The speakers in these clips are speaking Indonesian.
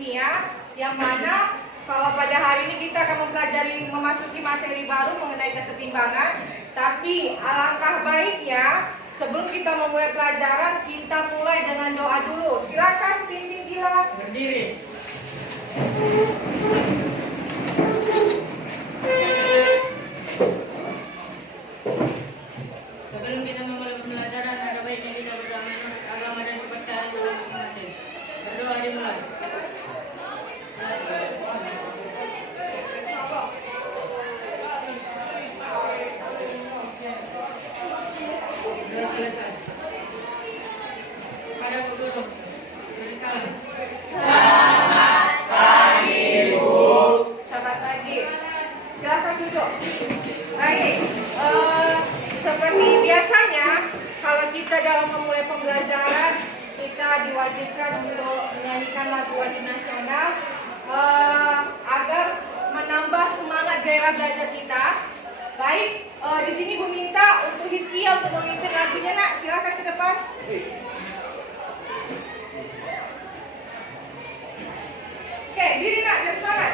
Kimia, yang mana kalau pada hari ini kita akan mempelajari memasuki materi baru mengenai kesetimbangan. Tapi alangkah baiknya sebelum kita memulai pelajaran, kita mulai dengan doa dulu. Silakan pimpin Gilang. Berdiri. Sebelum kita memulai pembelajaran, ada baiknya kita berdoa menurut agama dan kepercayaan dalam masing-masing. Berdoa dimulai. Sudah selesai. Ada guru. Beri salam. Selamat pagi. Silakan duduk. Baik. Seperti biasanya, kalau kita dalam memulai pembelajaran, kita diwajibkan untuk menyanyikan lagu wajib nasional agar menambah semangat gairah belajar kita. Baik, di sini Bu minta untuk Hizkia untuk memimpin lagunya, Nak. Silakan ke depan. Oke, diri Nak, biar semangat.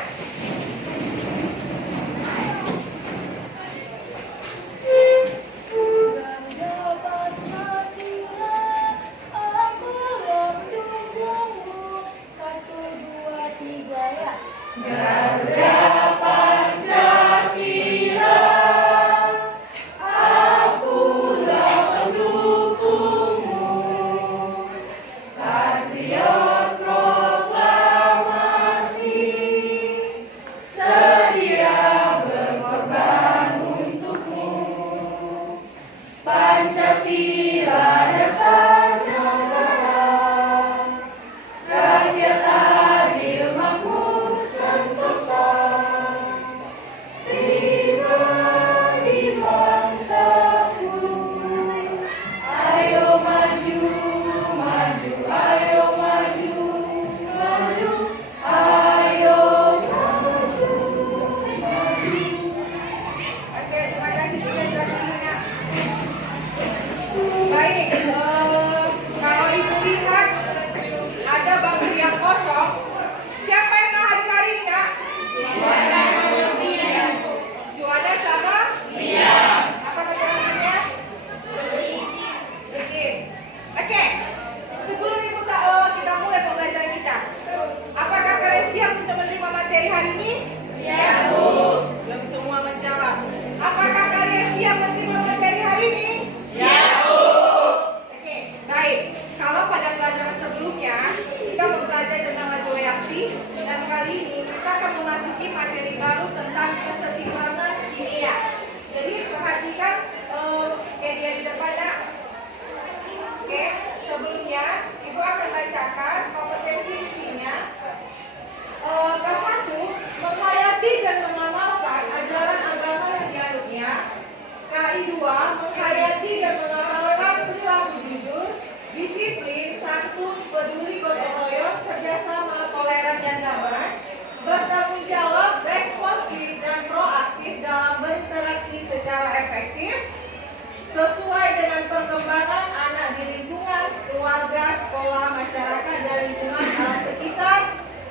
Sesuai dengan perkembangan anak di lingkungan, keluarga, sekolah, masyarakat, dan lingkungan alam sekitar,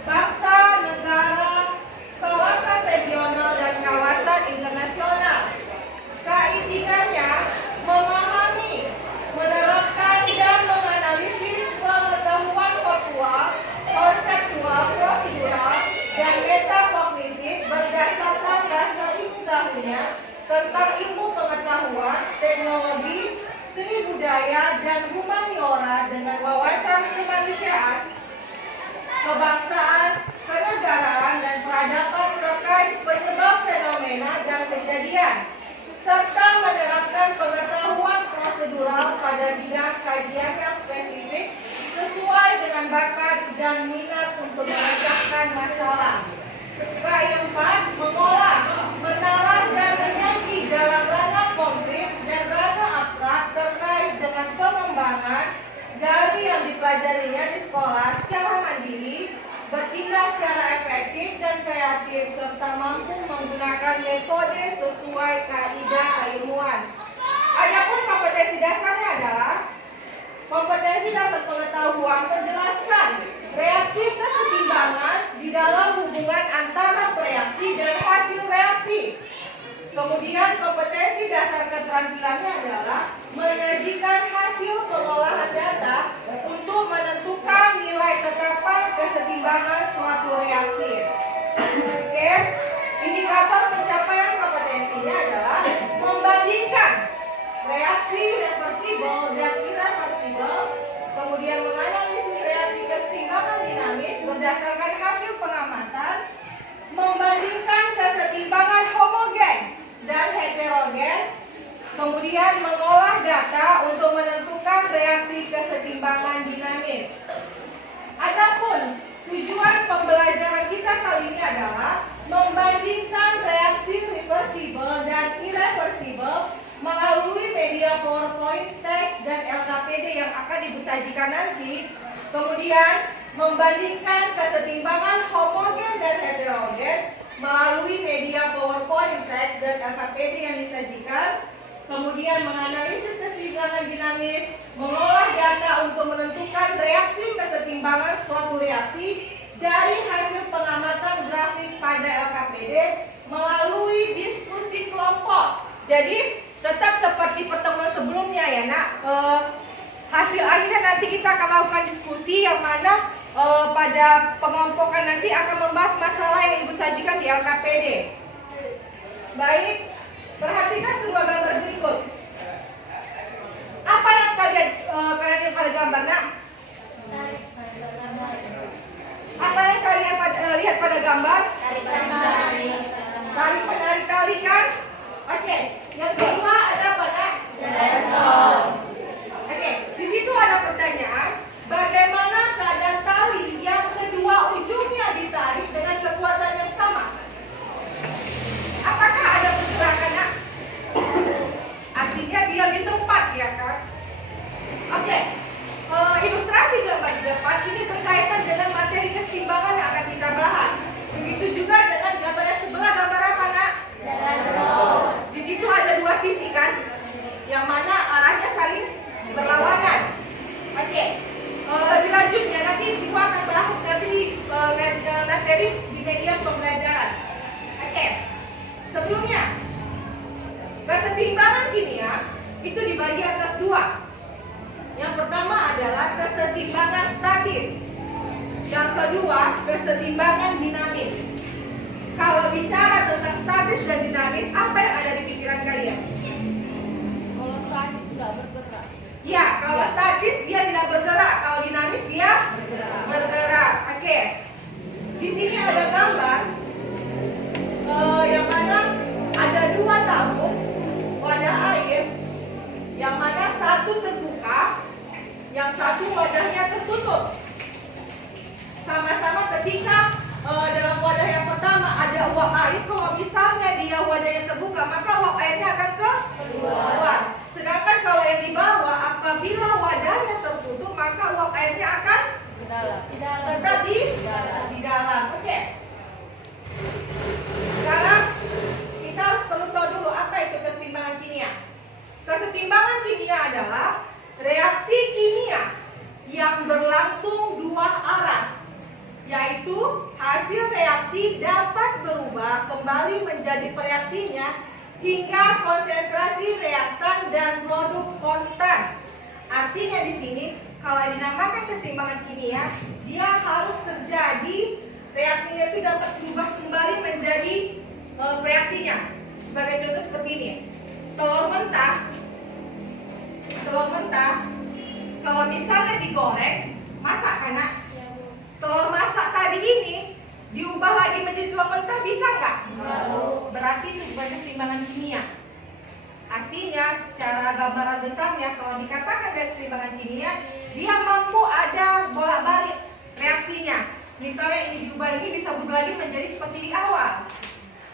bangsa, negara, kawasan regional, dan kawasan internasional. Keinginannya memahami, menerapkan, dan menganalisis pengetahuan faktual, konseptual, prosedural, dan metakognitif berdasarkan rasa ingin tahunya tentang ilmu pengetahuan, teknologi, seni budaya, dan humaniora dengan wawasan kemanusiaan, kebangsaan, kenegaraan, dan peradaban terkait penyebab fenomena dan kejadian, serta menerapkan pengetahuan prosedural pada bidang kajian yang spesifik sesuai dengan bakat dan minat untuk memecahkan masalah. Keempat, mengolah, menalar, dan menyaji dalam ranah konkret dan ranah abstrak terkait dengan pengembangan dari yang dipelajarinya di sekolah secara mandiri, bertindak secara efektif dan kreatif, serta mampu menggunakan metode sesuai kaidah keilmuan. Adapun kompetensi dasarnya adalah kompetensi dasar pengetahuan menjelaskan reaksi kesetimbangan keterampilannya adalah menyajikan hasil pengolahan data untuk menentukan nilai tetapan kesetimbangan suatu reaksi. Oke, indikator pencapaian kompetensinya adalah membandingkan reaksi reversibel dan irreversibel, kemudian menganalisis reaksi kesetimbangan dinamis berdasarkan hasil pengamatan, membandingkan kesetimbangan homogen dan heterogen, kemudian mengolah data untuk menentukan reaksi kesetimbangan dinamis. Adapun tujuan pembelajaran kita kali ini adalah membandingkan reaksi reversibel dan irreversibel melalui media PowerPoint, teks, dan LKPD yang akan disajikan nanti. Kemudian membandingkan kesetimbangan homogen dan heterogen melalui media PowerPoint, teks, dan LKPD yang disajikan. Kemudian menganalisis kesetimbangan dinamis, mengolah data untuk menentukan reaksi kesetimbangan suatu reaksi dari hasil pengamatan grafik pada LKPD melalui diskusi kelompok. Jadi tetap seperti pertemuan sebelumnya ya nak. Hasil akhirnya nanti kita akan lakukan diskusi yang mana pada pengelompokan nanti akan membahas masalah yang disajikan di LKPD. Baik, perhatikan kedua gambar berikut. Apa yang kalian lihat pada gambar nak? Apa yang kalian lihat pada gambar? Tarik menarik tali kan? Oke, yang kedua ada apa nak? Oke, di situ ada pertanyaan, bagaimana keadaan tali yang kedua ujungnya ditarik dengan kekuatan yang sama? Apakah ada pergerakan nak? Artinya diam di tempat ya kan? Oke, ilustrasi gambar di depan ini berkaitan dengan materi kesetimbangan yang akan kita bahas. Begitu juga dengan gambar yang sebelah, gambar apa nak? Di situ ada dua sisi kan, yang mana arahnya saling berlawanan. Oke, lebih lanjutnya nanti ibu akan bahas nanti materi di media pembelajaran. Oke, sebelumnya kesetimbangan kimia itu dibagi atas dua. Yang pertama adalah kesetimbangan statis, yang kedua kesetimbangan dinamis. Kalau bicara tentang statis dan dinamis, apa yang ada di pikiran kalian? Kalau statis tidak bergerak. Ya, kalau statis dia tidak bergerak, kalau dinamis dia bergerak. Oke. Di sini ada gambar yang mana ada dua tabung wadah air, yang mana satu terbuka, yang satu wadahnya tertutup. Sama-sama ketika dalam wadah yang pertama ada uap air, kalau misalnya dia wadahnya terbuka, maka uap airnya akan keluar. Sedangkan kalau yang di bawah, apabila wadahnya tertutup, maka uap airnya akan tetap di dalam. Oke. Sekarang kita harus perlu tahu dulu apa itu kesetimbangan kimia. Kesetimbangan kimia adalah reaksi kimia yang berlangsung dua arah, yaitu hasil reaksi dapat berubah kembali menjadi pereaksinya hingga konsentrasi reaktan dan produk konstan. Artinya di sini kalau dinamakan kesetimbangan kimia, dia harus terjadi, reaksinya itu dapat berubah kembali menjadi reaksinya. Sebagai contoh seperti ini, telur mentah kalau misalnya digoreng, masak kan nak? Telur masak tadi ini diubah lagi menjadi telur mentah, bisa nggak? Berarti itu bukan kesetimbangan kimia. Artinya secara gambaran besarnya, kalau dikatakan dari kesetimbangan kimia, dia mampu ada bolak-balik reaksinya. Misalnya ini diubah, ini bisa berubah lagi menjadi seperti di awal.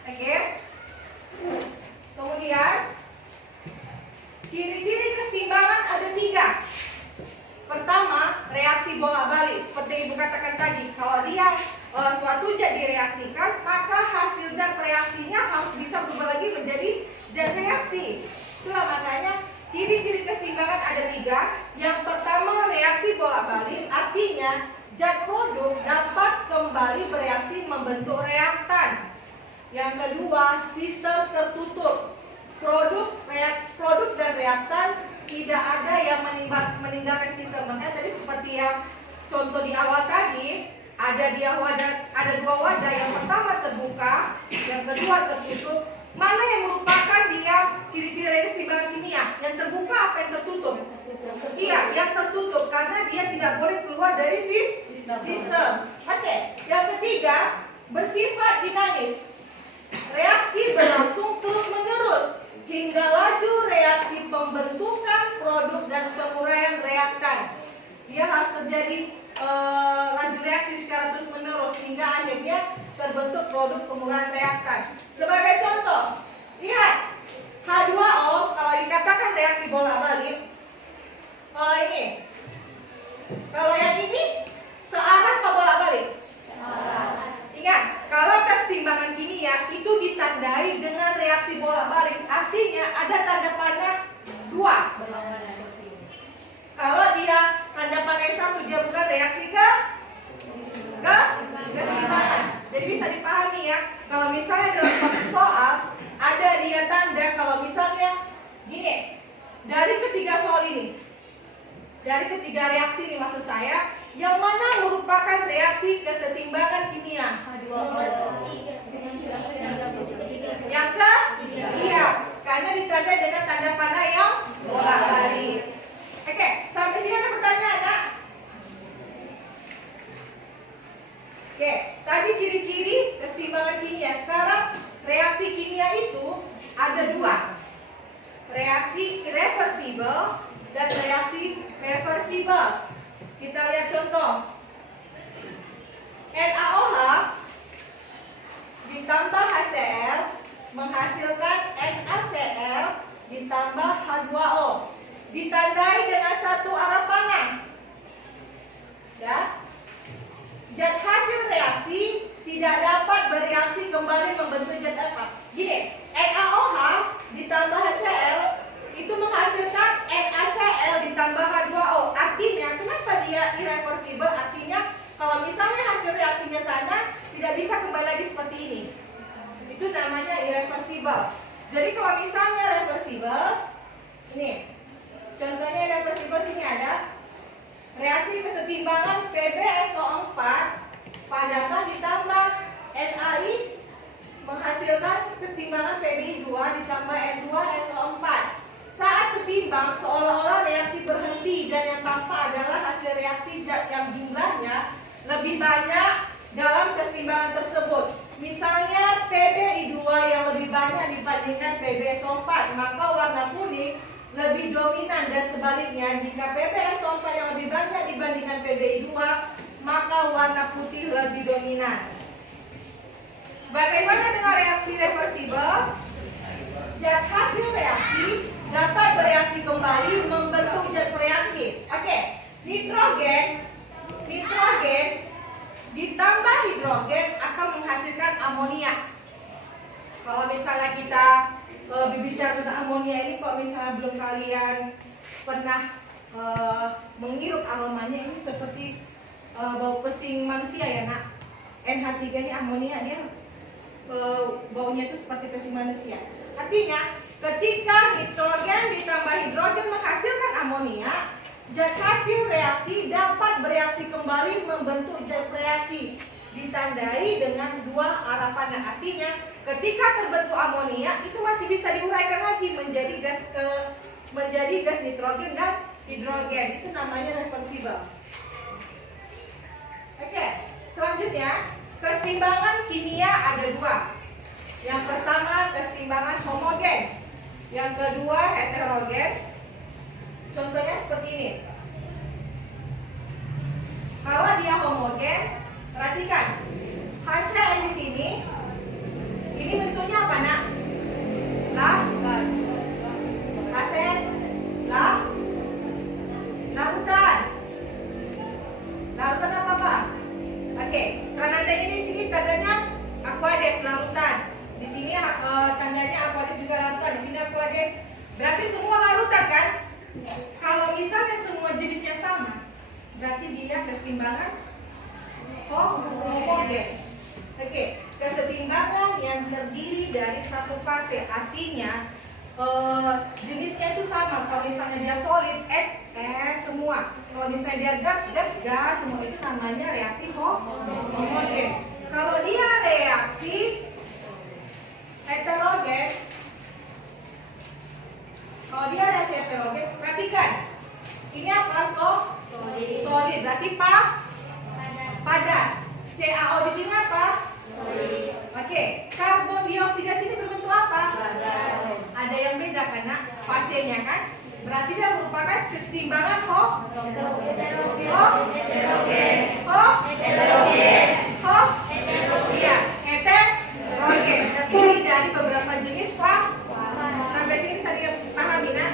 Oke. Kemudian ciri-ciri kesetimbangan ada 3. Pertama, reaksi bolak-balik. Seperti ibu katakan tadi, kalau dia suatu zat direaksikan, maka hasil zat reaksinya harus bisa berubah lagi menjadi zat reaksi. Itulah makanya ciri-ciri kesetimbangan ada 3. Yang pertama, reaksi bolak-balik, artinya zat produk dapat kembali bereaksi membentuk reaktan. Yang kedua, sistem tertutup. produk dan reaktan tidak ada yang meninggalkan sistem. Makanya tadi seperti yang contoh di awal tadi, ada dua wadah, yang pertama terbuka, yang kedua tertutup. Mana yang merupakan dia ciri-ciri reaksi timbangan kimia? Yang terbuka apa yang tertutup? Iya, yang tertutup karena dia tidak boleh keluar dari sistem. Oke. Yang ketiga, bersifat dinamis. Reaksi berlangsung terus-menerus hingga laju reaksi pembentukan produk dan penguraian reaktan. Dia harus terjadi laju reaksi secara terus-menerus hingga akhirnya terbentuk produk penguraian reaktan. Sebagai contoh, lihat H2O kalau dikatakan reaksi bolak-balik, ini. Kalau yang ini searah apa bolak-balik? Ingat, kalau kesetimbangan kimia itu ditandai dengan reaksi bolak-balik, artinya ada tanda panah 2. Kalau dia tanda panah 1, dia bukan reaksi ke kesetimbangan. Jadi bisa dipahami ya, kalau misalnya dalam suatu soal ada dia tanda, kalau misalnya gini, dari ketiga soal ini, dari ketiga reaksi ini maksud saya, yang mana merupakan reaksi kesetimbangan kimia? Yang ke? Iya, karena ditandai dengan tanda panah yang bolak-balik. Oke, sampai sini ada pertanyaan, Nak? Oke, tadi ciri-ciri kesetimbangan kimia. Sekarang reaksi kimia itu ada 2. Reaksi irreversibel dan reaksi reversibel. Kita lihat contoh. NaOH ditambah HCl menghasilkan NaCl ditambah H2O. Ditandai dengan satu arah panah. Ya. Zat hasil reaksi tidak dapat bereaksi kembali membentuk zat apa? Gini, NaOH ditambah HCl itu menghasilkan NaCl ditambah H2O. Artinya, kenapa dia irreversible? Artinya, kalau misalnya hasil reaksinya sana, tidak bisa kembali lagi seperti ini. Itu namanya irreversible. Jadi kalau misalnya reversible, ini, contohnya irreversible sini ada reaksi kesetimbangan PbSO4 padatkan ditambah NaI menghasilkan kesetimbangan PbI2 ditambah N2SO4. Saat setimbang seolah-olah reaksi berhenti dan yang tampak adalah hasil reaksi zat yang jumlahnya lebih banyak dalam kesetimbangan tersebut. Misalnya PbI2 yang lebih banyak dibandingkan PbSO4, maka warna kuning lebih dominan, dan sebaliknya jika PbSO4 yang lebih banyak dibandingkan PbI2, maka warna putih lebih dominan. Bagaimana dengan reaksi reversibel? Zat hasil reaksi dapat bereaksi kembali membentuk zat bereaksi. Oke, nitrogen ditambah hidrogen akan menghasilkan amonia. Kalau misalnya kita berbicara tentang amonia ini, kalau misalnya belum kalian pernah menghirup aromanya, ini seperti bau pesing manusia ya, Nak. NH3 ini amonia, dia baunya itu seperti pesing manusia. Artinya ketika nitrogen ditambah hidrogen menghasilkan amonia, zat hasil reaksi dapat bereaksi kembali membentuk zat reaksi, ditandai dengan 2 arah panah. Artinya ketika terbentuk amonia itu masih bisa diuraikan lagi menjadi gas nitrogen dan hidrogen. Itu namanya reversibel. Oke, selanjutnya kesetimbangan kimia ada 2. Yang pertama kesetimbangan homogen, yang kedua heterogen. Contohnya seperti ini. Kalau dia homogen, perhatikan HCl di sini. Ini bentuknya apa, Nak? Gas. HCl larutan. Larutan apa, Pak? Oke, tandanya di sini tandanya aqueous larutan. Di sini tandanya aqueous juga larutan. Di sini aqueous. Berarti semua larutan kan? Kalau misalnya semua jenisnya sama, berarti dia kesetimbangan homogen. Oke, kesetimbangan yang terdiri dari satu fase. Artinya jenisnya itu sama. Kalau misalnya dia solid, semua. Kalau misalnya dia gas, semua itu namanya reaksi homogen. Kalau dia reaksi heterogen, perhatikan. Ini apa? Solid. Berarti padat. CaO di sini apa? Solid. Oke. Karbon dioksida sini berbentuk apa? Gas. Ada yang beda karena fasenya kan? Berarti dia merupakan kesetimbangan heterogen. Iya, heterogen. Terdiri dari beberapa jenis sampai sini bisa dipahami, nak?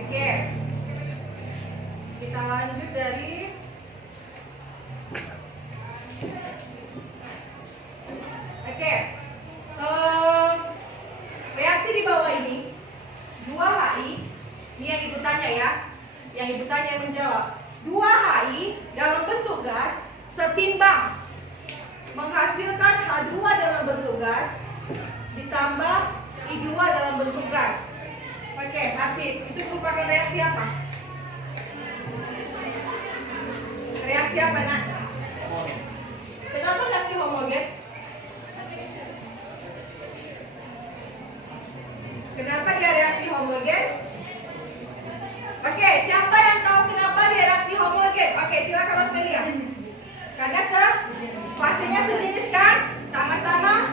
Oke. Kita lanjut dari reaksi di bawah ini 2HI. Ini yang ibu tanya ya. Yang ibu tanya menjawab. 2HI dalam bentuk gas setimbang menghasilkan H2 dalam bentuk gas ditambah I2 dalam bentuk gas. Oke, Hafiz, itu merupakan reaksi apa? Reaksi apa, nak? Kenapa reaksi homogen? Kenapa dia reaksi homogen? Oke, siapa yang tahu kenapa dia reaksi homogen? Oke, silakan Rosmelia. Karena fasenya sejenis kan? Sama-sama.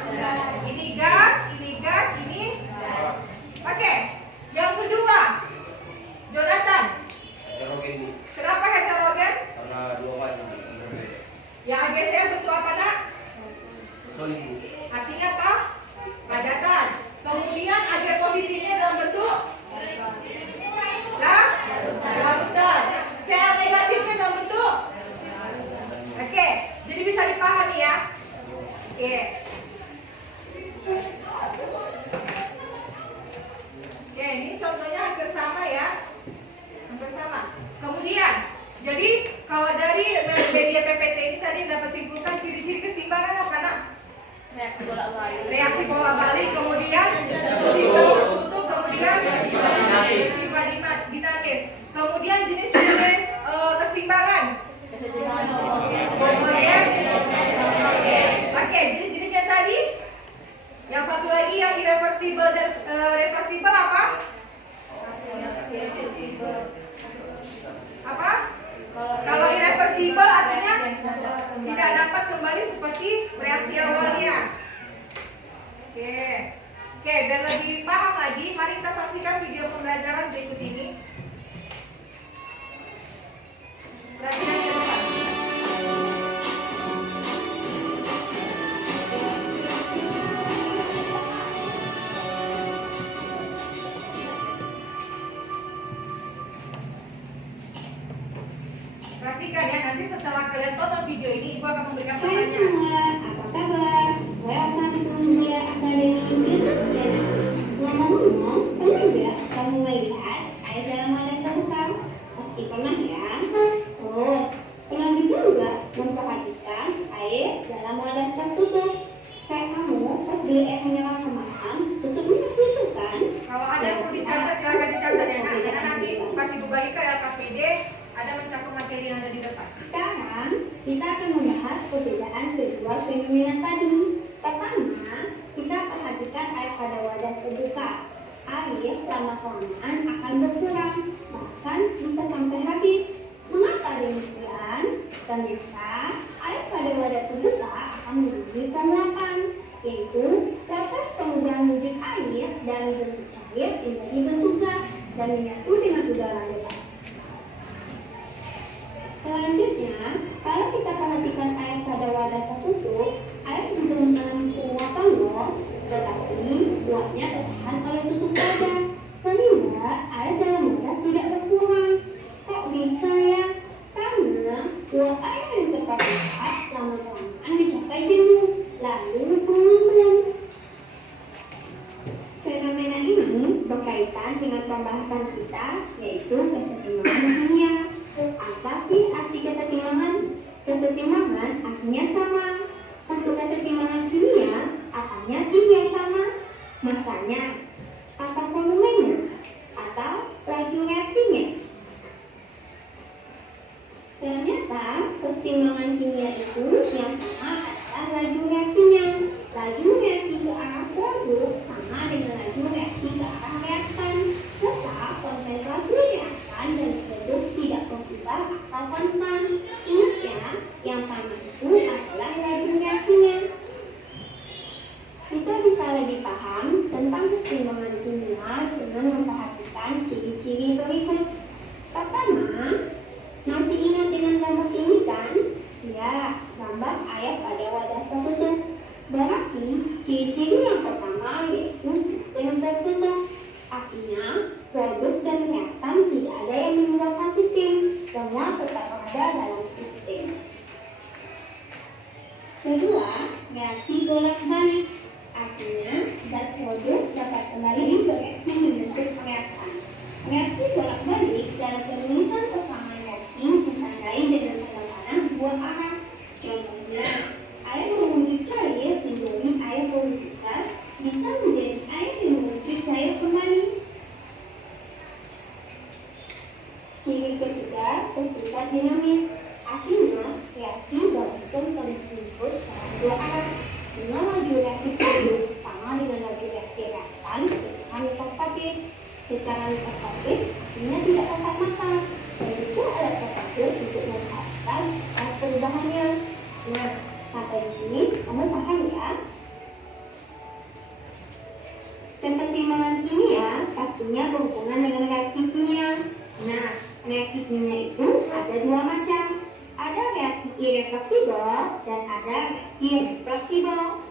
Ini gas, ini gas. Oke, yang kedua, Jonathan. Heterogen, Bu. Kenapa heterogen? Karena dua fase berbeda. Yang AGCL bentuk apa, nak? Solid, Bu. Artinya apa? Padatan. Kemudian Ag positifnya dalam bentuk larutan. Cl negatifnya dalam bentuk. Oke, jadi bisa dipahami ya. Oke. Oke, ini contohnya hampir sama ya. Hampir sama. Kemudian, jadi kalau dari media PPT ini tadi dapat simpulkan ciri-ciri keseimbangan apa, nak? Reaksi bolak-balik. Reaksi bolak-balik, kemudian tutup, kemudian dinamis. Kemudian jenis-jenis keseimbangan. Homogen. Oke, jenis-jenisnya tadi. Yang satu lagi yang irreversible dan reversible apa? Apa? Kalau irreversible artinya tidak dapat kembali seperti reaksi awalnya. Oke, dan lebih paham lagi, mari kita saksikan video pembelajaran berikut ini. Perhatikan ke depan. Perhatikan ya, nanti setelah kalian tonton video ini, Ibu akan memberikan pertanyaan. Apa kabar? Welcome to Mulia Academy YouTube channel. Ngomong-ngomong, pernah nggak kamu melihat air dalam wadah terbuka? Pasti pernah ya? Oh, pernah juga nggak memperhatikan air dalam wadah tertutup? Kayak kamu pas beli air mineral kemasan, tutupnya tutup kan? Kalau ada yang perlu dicatat, silakan dicatat ya. Nah, karena nanti pas Ibu bagikan LKPD, ada mencakup materi yang ada di depan. Sekarang kita akan membahas perbedaan kedua fenomena tadi. Pertama, kita perhatikan air pada wadah terbuka. Air lama-kelamaan akan berkurang, bahkan bisa sampai habis. Mengapa demikian? Ternyata air pada wadah terbuka akan menjadi penguapan, yaitu proses pengubahan wujud air dari bentuk cair menjadi bentuk gas dan menyatu dengan udara bebas. Selanjutnya, kalau kita perhatikan air pada wadah tertutup, air juga mengalami penguapan loh, tetapi uapnya tertahan oleh tutup wadah, sehingga air dalam wadah tidak berkurang. Kok bisa ya? Karena uap air yang terpakat lama-kelamaan dicapai jenuh, lalu mengembang. Fenomena ini berkaitan dengan pembahasan kita, yaitu kesetimbangan kimia. Apa sih arti kesetimbangan? Kesetimbangan artinya sama. Untuk kesetimbangan kimia, artinya kimia sama. Masanya, apa air pada wadah tertutup. Berarti ciri-ciri yang pertama yaitu sistem tertutup. Artinya produk dan reaktan tidak ada yang meninggalkan sistem, semua tetap ada dalam sistem. Kedua, reaksi bolak-balik. Artinya zat produk dapat kembali bereaksi membentuk reaktan. Reaksi bolak-balik dalam penulisan persamaan reaksi ditandai dengan penekanan dua arah. Contohnya, air berwujud cair menjadi air berwujud gas bisa menjadi air yang berwujud cair kembali. Ciri ketiga bersifat dinamis. Artinya reaksi berlangsung terus dalam dua arah. Dengan laju reaksi produk sama dengan laju reaksi reaktan dengan mikroskopis. Secara mikroskopis artinya tidak tatap mata dan juga alat terpakai untuk melihat perubahannya. Nah, sampai di sini kamu paham ya? Kesetimbangan kimia pastinya berhubungan dengan reaksi kimia. Nah, reaksi kimia itu ada dua macam. Ada reaksi irreversibel dan ada reaksi reversibel.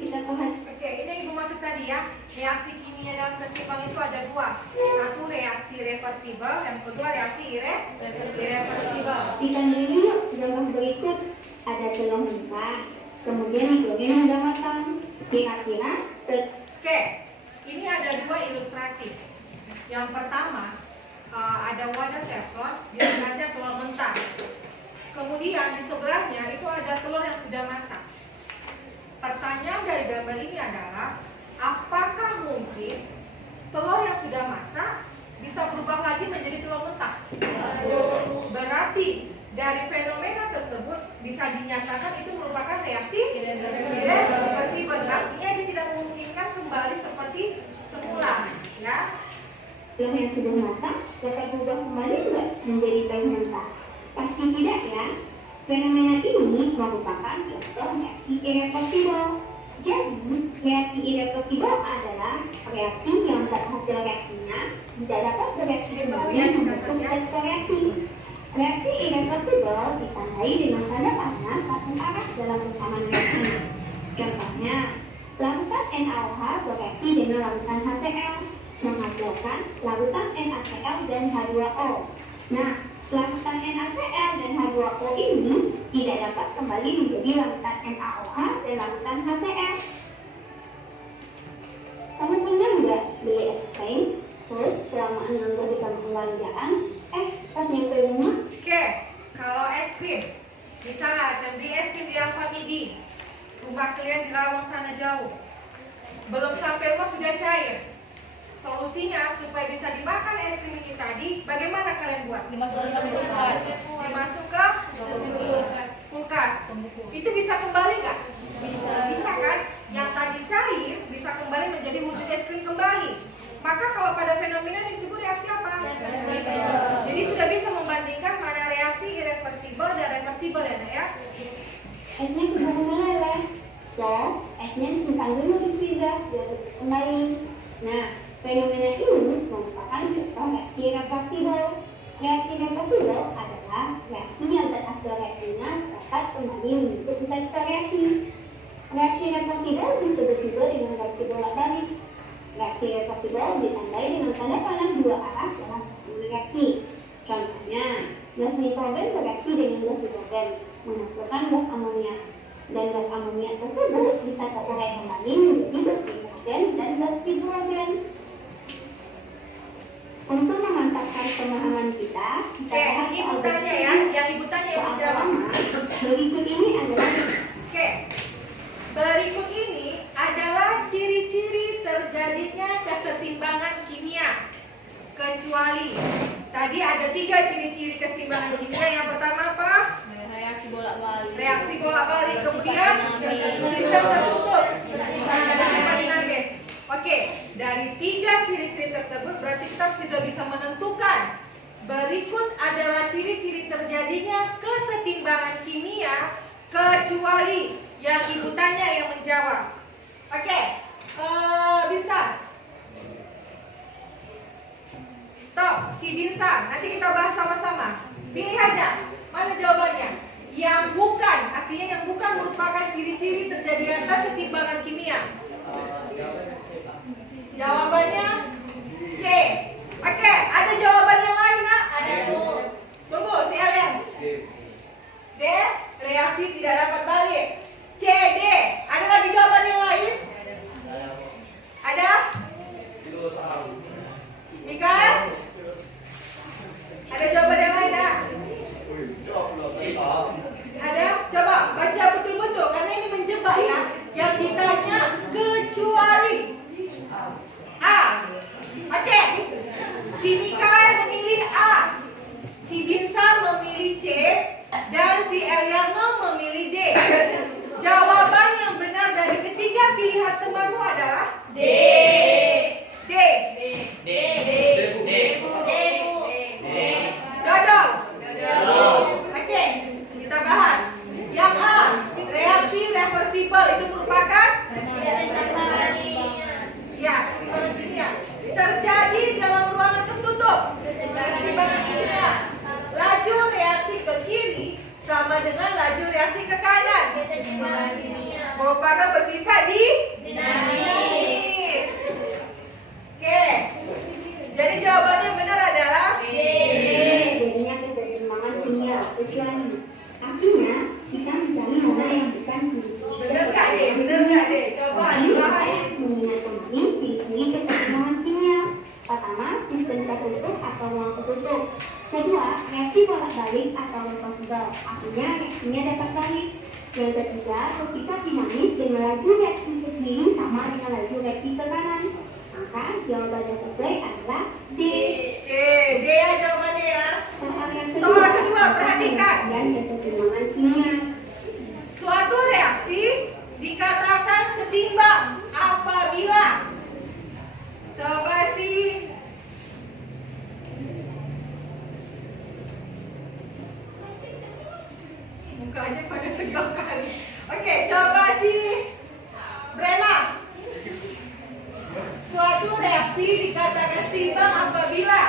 Kita bahas. Oke, ini yang Ibu maksud tadi ya. Reaksi kimia dalam keseimbangan itu ada dua. Satu reaksi reversibel, yang kedua reaksi irreversibel. Kita dulu yuk gambar berikut. Ada telur mentah, kemudian digoreng hingga matang. Kira-kira Oke, ini ada dua ilustrasi. Yang pertama, ada wadah teflon, di atasnya telur mentah. Kemudian di sebelahnya itu ada telur yang sudah masak. Pertanyaan dari gambar ini adalah, apakah mungkin telur yang sudah masak bisa berubah lagi menjadi telur mentah? Berarti dari fenomena tersebut bisa dinyatakan itu merupakan reaksi irreversibel. Artinya dia tidak memungkinkan kembali seperti semula, ya. telur yang sudah matang dapat berubah kembali nggak menjadi telur mentah? Pasti tidak ya. Fenomena ini merupakan contoh reaksi irreversibel. Jadi, reaksi irreversibel adalah reaksi yang zat hasil reaksinya tidak dapat bereaksi kembali membentuk zat reaksi. Reaksi irreversibel ditandai dengan tanda panah satu arah dalam persamaan reaksi. Contohnya, larutan NaOH bereaksi dengan larutan HCl, menghasilkan larutan NaCl dan H2O. Nah, larutan NaCl dan H2O ini tidak dapat kembali menjadi larutan NaOH dan larutan HCl. Kamu pernah nggak beli es krim, terus selama 6 bulan di kampung belanjaan, pas nyampe rumah? Oke, kalau es krim, misalnya ada beli es krim di Alfamidi, rumah kalian di Rawang sana jauh, belum sampai rumah sudah cair. Solusinya supaya bisa dimakan es krim ini tadi, bagaimana kalian buat? Dimasukkan ke kulkas. Dimasukkan kulkas. Itu bisa kembali nggak? Bisa kan? Yang tadi cair bisa kembali menjadi wujud es krim kembali. Maka kalau pada fenomena ini disebut reaksi apa? Jadi sudah bisa membandingkan mana reaksi irreversibel dan reversibel ya, Nak, ya? Esnya keburu meleleh, so esnya disimpan dulu di freezer biar kembali. Nah, fenomena ini merupakan contoh reaksi reversibel. Reaksi reversibel adalah reaksi yang zat hasil reaksinya dapat kembali membentuk zat reaksi. Reaksi reversibel disebut juga dengan reaksi bolak-balik. Reaksi reversibel ditandai dengan tanda panah dua arah dalam satu reaksi. Contohnya, gas nitrogen bereaksi dengan gas hidrogen, menghasilkan gas amonia. Dan gas amonia tersebut bisa terurai kembali menjadi gas nitrogen dan gas hidrogen. Untuk memantapkan pemahaman kita bahas ini soal butannya ya, yang ibu tanya yang soal dijawab. pertama. Berikut ini adalah Oke, berikut ini adalah ciri-ciri terjadinya kesetimbangan kimia. Kecuali tadi ada 3 ciri-ciri kesetimbangan kimia. Yang pertama apa? Reaksi bolak-balik. Reaksi bolak-balik. Kemudian sistem tertutup. Bersifat dinamis. Oke, dari 3 ciri-ciri tersebut berarti kita sudah bisa menentukan berikut adalah ciri-ciri terjadinya kesetimbangan kimia kecuali yang ibu tanya yang menjawab. Oke, Binsan. Stop, si Binsan. Nanti kita bahas sama-sama. Pilih aja, mana jawabannya? Yang bukan, artinya yang bukan merupakan ciri-ciri terjadinya kesetimbangan kimia. Jawabannya C. Oke, ada jawaban yang lain nak? Ada, Bu. Tunggu, si Alien. D. Reaksi tidak dapat balik. C, D. Ada lagi jawaban yang lain? Ada? Mikael? Ada jawaban yang lain nak? Ada? Coba baca betul-betul karena ini menjebak ya. Yang ditanya kecuali A. Okey. Si Mikael memilih A. Si Binsar memilih C dan si Eliano memilih D. Jawaban yang benar dari ketiga pilihan temanmu adalah D. D. D. Dodol. Okey, kita bahas. Yang A, reaksi reversibel itu merupakan ya, kesetimbangan kimia. Terjadi dalam ruangan tertutup. Kesetimbangan kimia. Laju reaksi ke kiri sama dengan laju reaksi ke kanan. Merupakan bersifat dinamis. Oke. Jadi jawabannya benar adalah Jadinya kesetimbangan kimia kecuali. Artinya kita mencari mana yang bukan ciri-ciri. benar nggak deh? Benar nggak deh? Coba dibahas. Mengingat kembali ciri-ciri kesetimbangan kimia. Pertama, sistem tertutup atau ruang tertutup. Kedua, reaksi bolak-balik atau reversibel. Artinya reaksinya dapat balik. Yang ketiga, bersifat dinamis dengan laju reaksi ke kiri sama dengan laju reaksi ke kanan. Maka jawaban yang sesuai adalah D. Oke, D ya jawabannya ya. Soal yang Soal kedua, perhatikan. dan kesetimbangan kimia. Suatu reaksi dikatakan setimbang apabila coba sih mukanya pada tegang kali. Oke, coba sih Brema. Suatu reaksi dikatakan setimbang apabila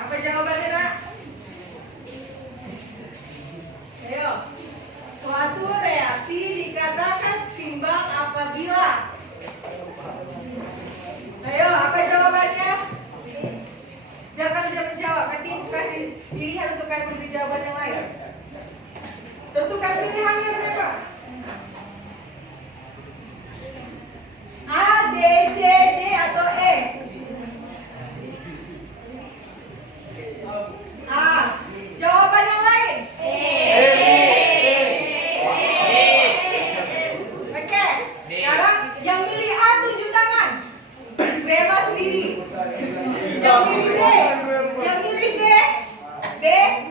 apa jawabannya nak? Ayo. Suatu reaksi dikatakan setimbang apabila. Ayo, apa jawabannya? Jangan tidak menjawab, nanti kasih pilihan untuk kalian memberi jawaban yang lain. Tentukan pilihannya berapa? A, B, C, D atau E? A. Jawaban yang lain? Oke, sekarang yang milih A tunjuk tangan. Brema sendiri. Yang milih D. Yang milih D. D,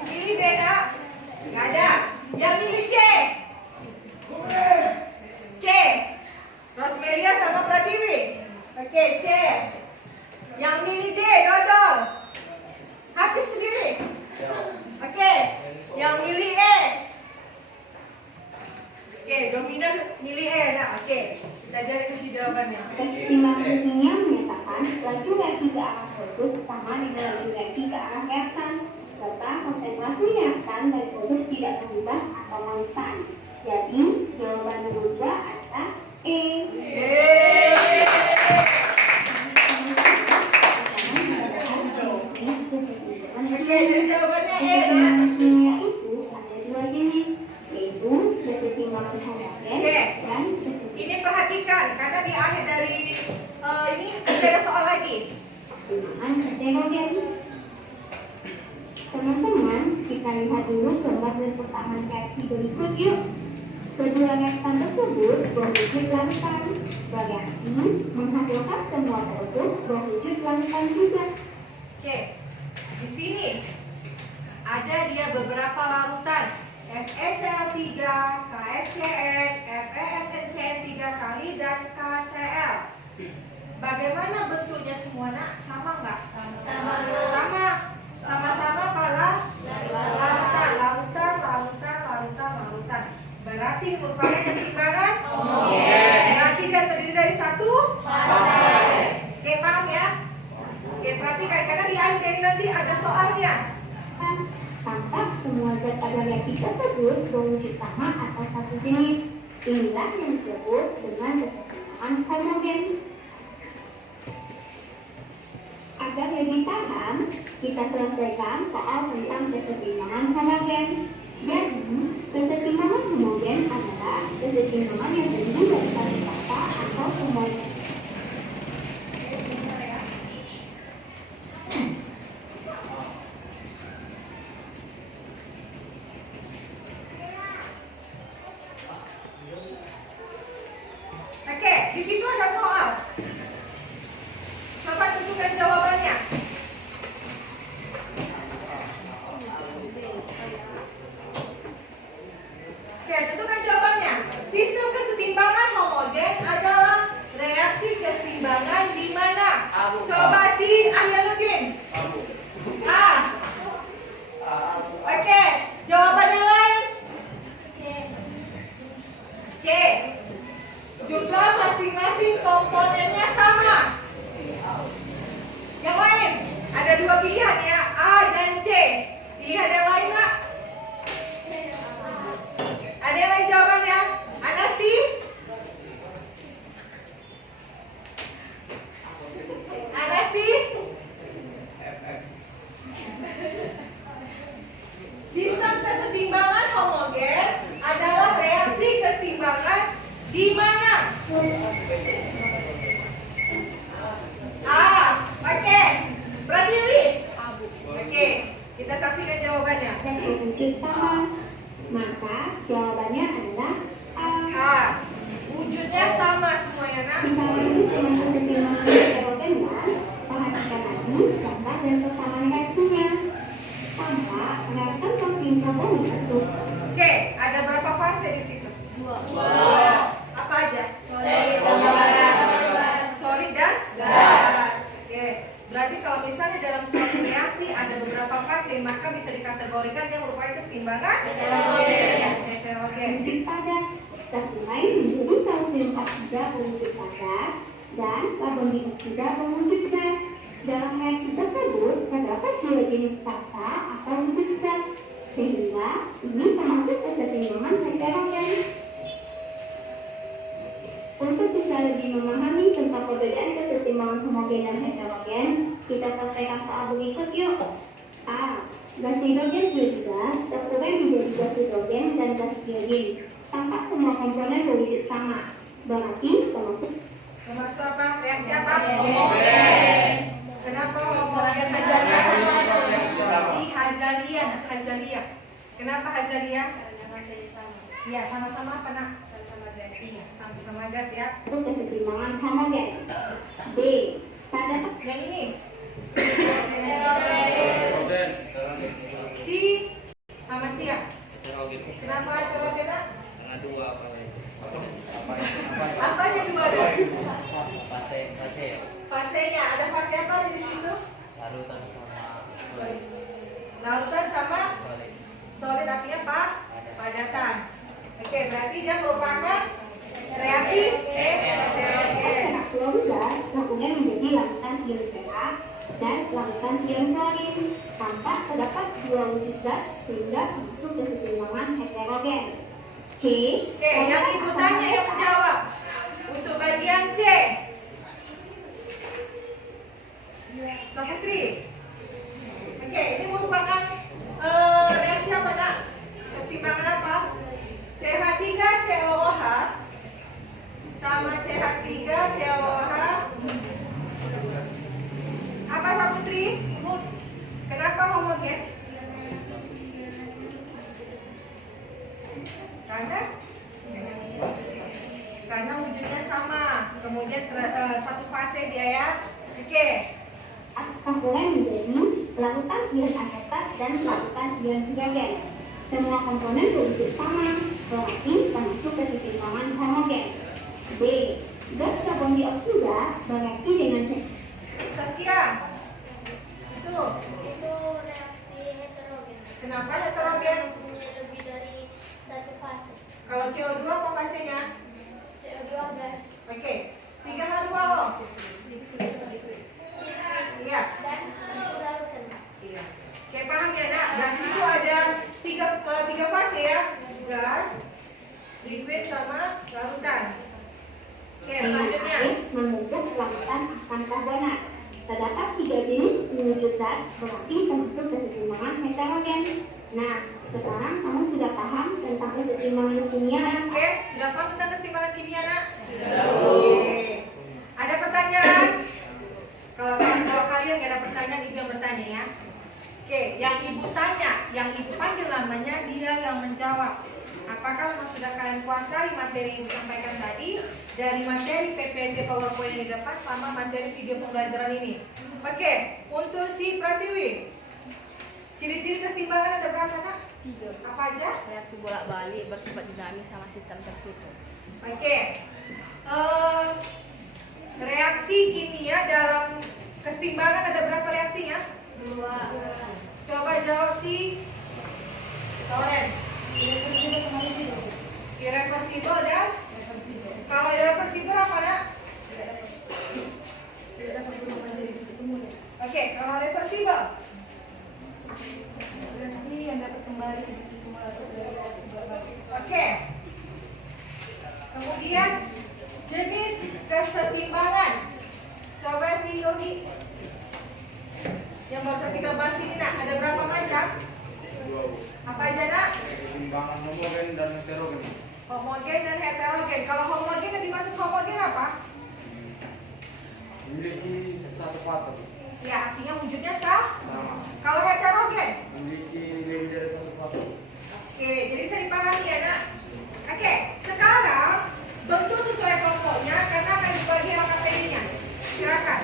pilih D nak. Gak ada. Yang milih C. C. Rosmelia sama Pratiwi. Oke, C. Yang milih D, Dodol. Habis sendiri. Oke, yang milih E. Oke, dominan milih E nak. Oke, kita cari kunci jawabannya. Kesetimbangan kimia menyatakan laju reaksi ke arah produk sama dengan laju reaksi ke arah reaktan, serta konsentrasi reaktan dari produk tidak berubah atau konstan. Jadi, jawaban nomor 2 adalah E. Oke, jadi jawabannya E nak. Kimia itu ada dua jenis, yaitu kesetimbangan homogen Oke. dan kesetimbangan Ini perhatikan, karena di akhir dari ini ada soal lagi. heterogen. Teman-teman, kita lihat dulu gambar dan persamaan reaksi berikut yuk. Kedua reaktan tersebut berwujud larutan. Bereaksi menghasilkan semua produk berwujud larutan juga. Oke, di sini ada dia beberapa larutan. FeSL3, KSCN, FeSNCN 3 kali, dan KCl. Bagaimana bentuknya semua nak? Sama nggak? Sama. Sama-sama pada larutan. Berarti merupakan keseimbangan. Berarti dia terdiri dari satu fase. Oke, paham ya? Oke, perhatikan karena di akhir ini nanti ada soalnya. semua zat pada reaksi tersebut berwujud sama atau satu jenis. Inilah yang disebut dengan kesetimbangan homogen. Agar lebih paham, kita selesaikan soal tentang kesetimbangan homogen. Jadi, kesetimbangan homogen adalah kesetimbangan yang terdiri dari satu kata atau homogen. Oke, di situ ada soal. Coba tentukan jawabannya. Oke, tentukan jawabannya. Sistem kesetimbangan homogen adalah reaksi kesetimbangan di mana? Coba si Ahyaluddin. A. Oke, jawaban yang lain? C. Jumlah masing-masing komponennya sama. Yang lain ada dua pilihan ya, A dan C. Pilihan yang lain nggak? Ada yang lain jawabannya? Anasti? Anasti? Sistem kesetimbangan homogen adalah reaksi kesetimbangan di mana? Oke. Berarti Wi? Oke, kita saksikan jawabannya. Dan berwujud sama, maka jawabannya adalah A. Wujudnya sama semuanya, nak. Kita lanjut dengan kesetimbangan heterogen ya. Perhatikan lagi gambar dan persamaan reaksinya. Tampak reaktan vaksin karbonil itu. Oke, ada berapa fase di situ? Dua. Apa aja? Solid dan gas. Solid dan Gas. Oke, berarti kalau misalnya dalam suatu reaksi ada beberapa fase, maka bisa dikategorikan yang merupakan kesetimbangan heterogen. Wujud padat, terkulai menjadi kalsium oksida berwujud padat dan karbon dioksida berwujud gas. Dalam reaksi tersebut terdapat dua jenis fasa atau wujud zat, sehingga ini termasuk kesetimbangan heterogen. Untuk bisa lebih memahami tentang perbedaan kesetimbangan homogen dan heterogen, kita selesaikan soal berikut yuk. A. Gas hidrogen iodida tersurai menjadi gas hidrogen dan gas iodin. Tampak semua komponen berwujud sama, berarti termasuk Apa? Reaksi apa? Homogen. Kenapa homogen Hazalia? Si Hazalia. Kenapa Hazalia? Ya, sama-sama apa nak? Iya, sama-sama gas ya. kesetimbangan homogen. B. Pada Yang ini Heterogen. si sama sia. Heterogen. Kenapa heterogen? Nak? Karena dua apa lagi? Apa yang dua ada? Fase. Fasenya, ada fase apa di situ? Larutan sama solid. Larutan sama Solid. solid artinya apa? Padatan. Oke, berarti dia merupakan reaksi heterogen. fluorida kemudian menjadi larutan ion perak dan larutan ion klorin. Tampak terdapat dua wujud zat sehingga masuk kesetimbangan heterogen. C. Oke, yang ibu tanya yang menjawab. Untuk bagian C. Saputri. Oke, ini merupakan reaksi apa nak? Kesetimbangan apa? CH3 COOH sama CH3 COOH. Apa Saputri? Kenapa homogen? Karena wujudnya sama, kemudian satu fase dia ya. Oke, Komponen menjadi larutan ion asetat dan larutan ion hidrogen. Semua komponen berwujud sama, berarti termasuk kesetimbangan homogen. B. Gas karbon dioksida bereaksi dengan C. Saskia. Itu. Itu reaksi heterogen. Kenapa heterogen? Punya lebih dari satu fase. Kalau CO2 apa fasenya? CO2 gas. Oke. 3H2O. Iya. Dan larutan. Iya. Oke, paham ya nak? Berarti itu ada tiga fase ya, gas, liquid sama larutan. Oke, selanjutnya. Air membentuk larutan asam karbonat. Terdapat 3 jenis penyulut zat berarti termasuk keseimbangan heterogen. Nah, sekarang kamu sudah paham tentang keseimbangan kimia. Oke, sudah paham tentang keseimbangan kimia, nak? Oke. Ada pertanyaan? Kalau kalian nggak ada pertanyaan, ibu yang bertanya ya. Oke, yang ibu tanya, yang ibu panggil namanya, dia yang menjawab. Apakah memang sudah kalian kuasai materi yang disampaikan tadi dari materi PPT PowerPoint yang didapat sama materi video pembelajaran ini? Oke, untuk si Pratiwi, ciri-ciri keseimbangan ada berapa, nak? 3. Apa aja? Reaksi bolak-balik bersifat dinamis sama sistem tertutup. Oke, reaksi kimia dalam keseimbangan ada berapa reaksinya? 2. Coba jawab si Loren. Irreversible dan kalau irreversible apa, nak? Oke, kalau reversible Reaksi yang dapat kembali ke semula. oke. Kemudian jenis kesetimbangan. Coba si Yogi. Yang baru kita bahas ini, nak, ada berapa macam? Apa aja, nak? Keseimbangan homogen dan heterogen. Homogen dan heterogen. Kalau homogen yang dimaksud homogen apa? Memiliki satu fase. Ya, artinya wujudnya sama. Sama. Kalau heterogen, Memiliki lebih dari satu fase. oke, jadi bisa dipahami ya, nak? Oke, sekarang bentuk sesuai kelompoknya karena akan dibagi LKPD-nya. Silakan.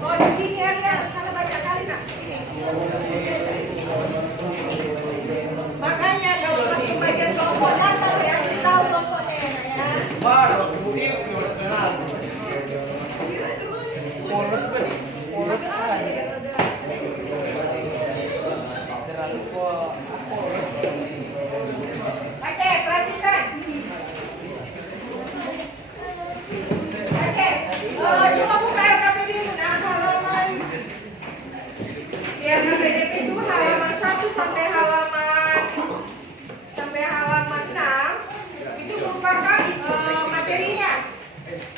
Oh, di sini ya, lihat. Sana baca kali, nak. Sini. Makanya kalau pas pembagian kelompok datang ya, tahu kelompoknya ya, nak, ya. Polos banget. Polos banget. Terlalu polos. Oke, perhatikan. Oke, coba buka LKPD itu, nah, halaman. Ya, LKPD itu halaman 1 sampai halaman 6 itu merupakan materinya.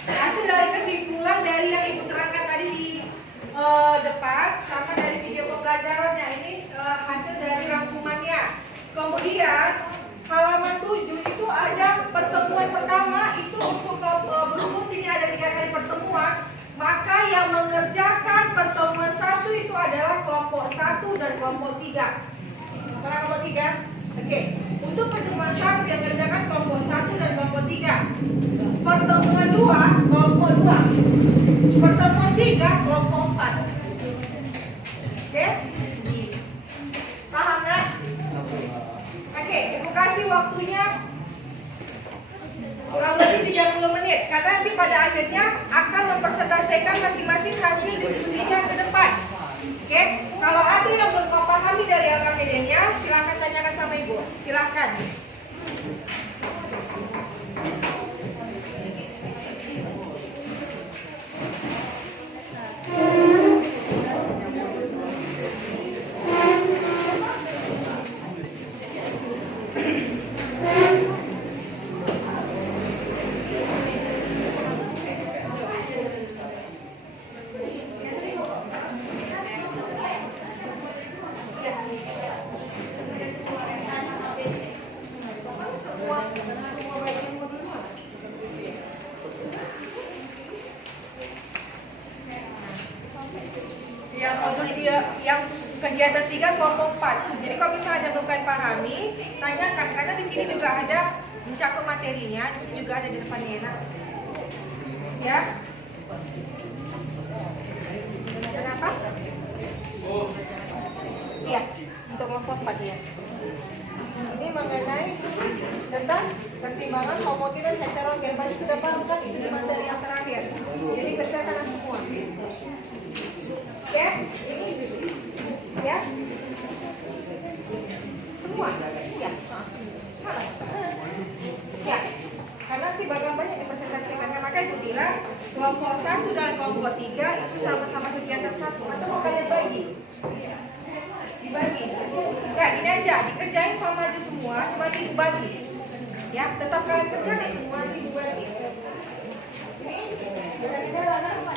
Hasil dari kesimpulan dari yang ibu terangkan tadi di depan sama dari video pembelajarannya ini hasil dari rangkumannya. Kemudian halaman 7 itu ada pertemuan pertama itu untuk berhubung sini ada 3 kali pertemuan, maka yang mengerjakan pertemuan 1 itu adalah kelompok 1 dan kelompok 3. Mana kelompok 3? Oke, untuk pertemuan 1 yang mengerjakan kelompok 1 dan kelompok 3. Pertemuan 2 kelompok 2. Pertemuan 3 kelompok 4. Oke? Paham, nak? Oke, ibu kasih waktunya kurang lebih 30 menit karena nanti pada akhirnya akan mempresentasikan masing-masing hasil diskusinya ke depan. Oke, kalau ada yang belum pahami dari LKPD-nya, silakan tanyakan sama ibu. Silakan. yang kegiatan 3 kelompok 4. Jadi kalau misalnya ada bukan pahami, tanyakan karena di sini juga ada mencakup materinya, di sini juga ada di depannya enak. Ya. Kenapa? Iya, untuk kelompok 4 ya. Ini mengenai tentang pertimbangan homogen dan heterogen. Pasti sudah paham kan ini materi yang terakhir. Jadi kerjakan semua. Ya, ini ya. Semua. Ya. Ya. Karena nanti bakal banyak dipresentasikan. Maka ibu bilang kelompok 1 dan kelompok 3 itu sama-sama kegiatan 1 atau mau kalian bagi? Dibagi. Enggak, ini aja dikerjain sama aja semua, cuma dibagi. Ya, tetap kalian kerjakan semua dibagi. Ini kira-kira apa?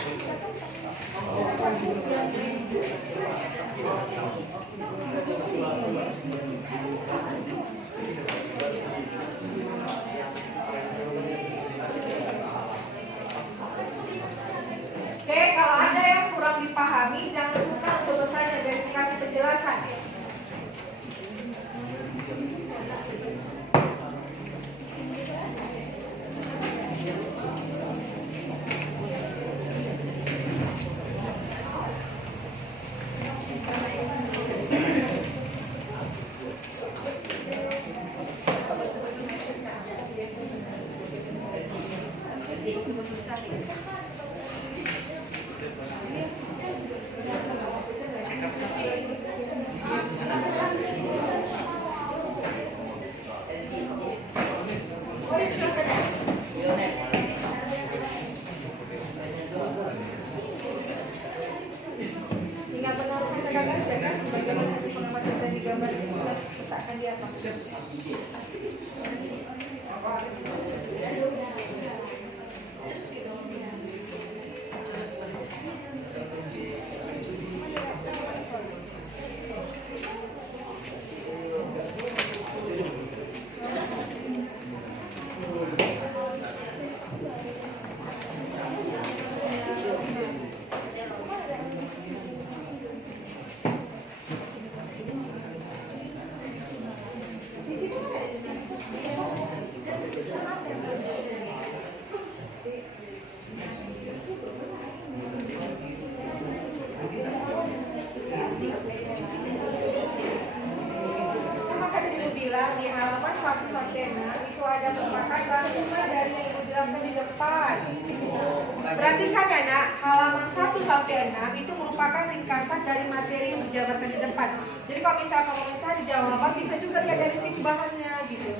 Oke, kalau ada yang kurang dipahami, jangan lupa untuk bertanya dan kasih penjelasan. Tinggal penaruhan sedangkan aja kan, bagaimana hasil pengamatan dari gambar ini kita letakkan di atas. Di halaman 1 sampai 6 itu ada merupakan rangkuman dari yang ibu jelaskan di depan. Perhatikan ya nak, halaman 1 sampai 6 itu merupakan ringkasan dari materi yang dijabarkan di depan. Jadi kalau misalnya kamu mencari jawaban bisa juga lihat dari sini bahannya gitu.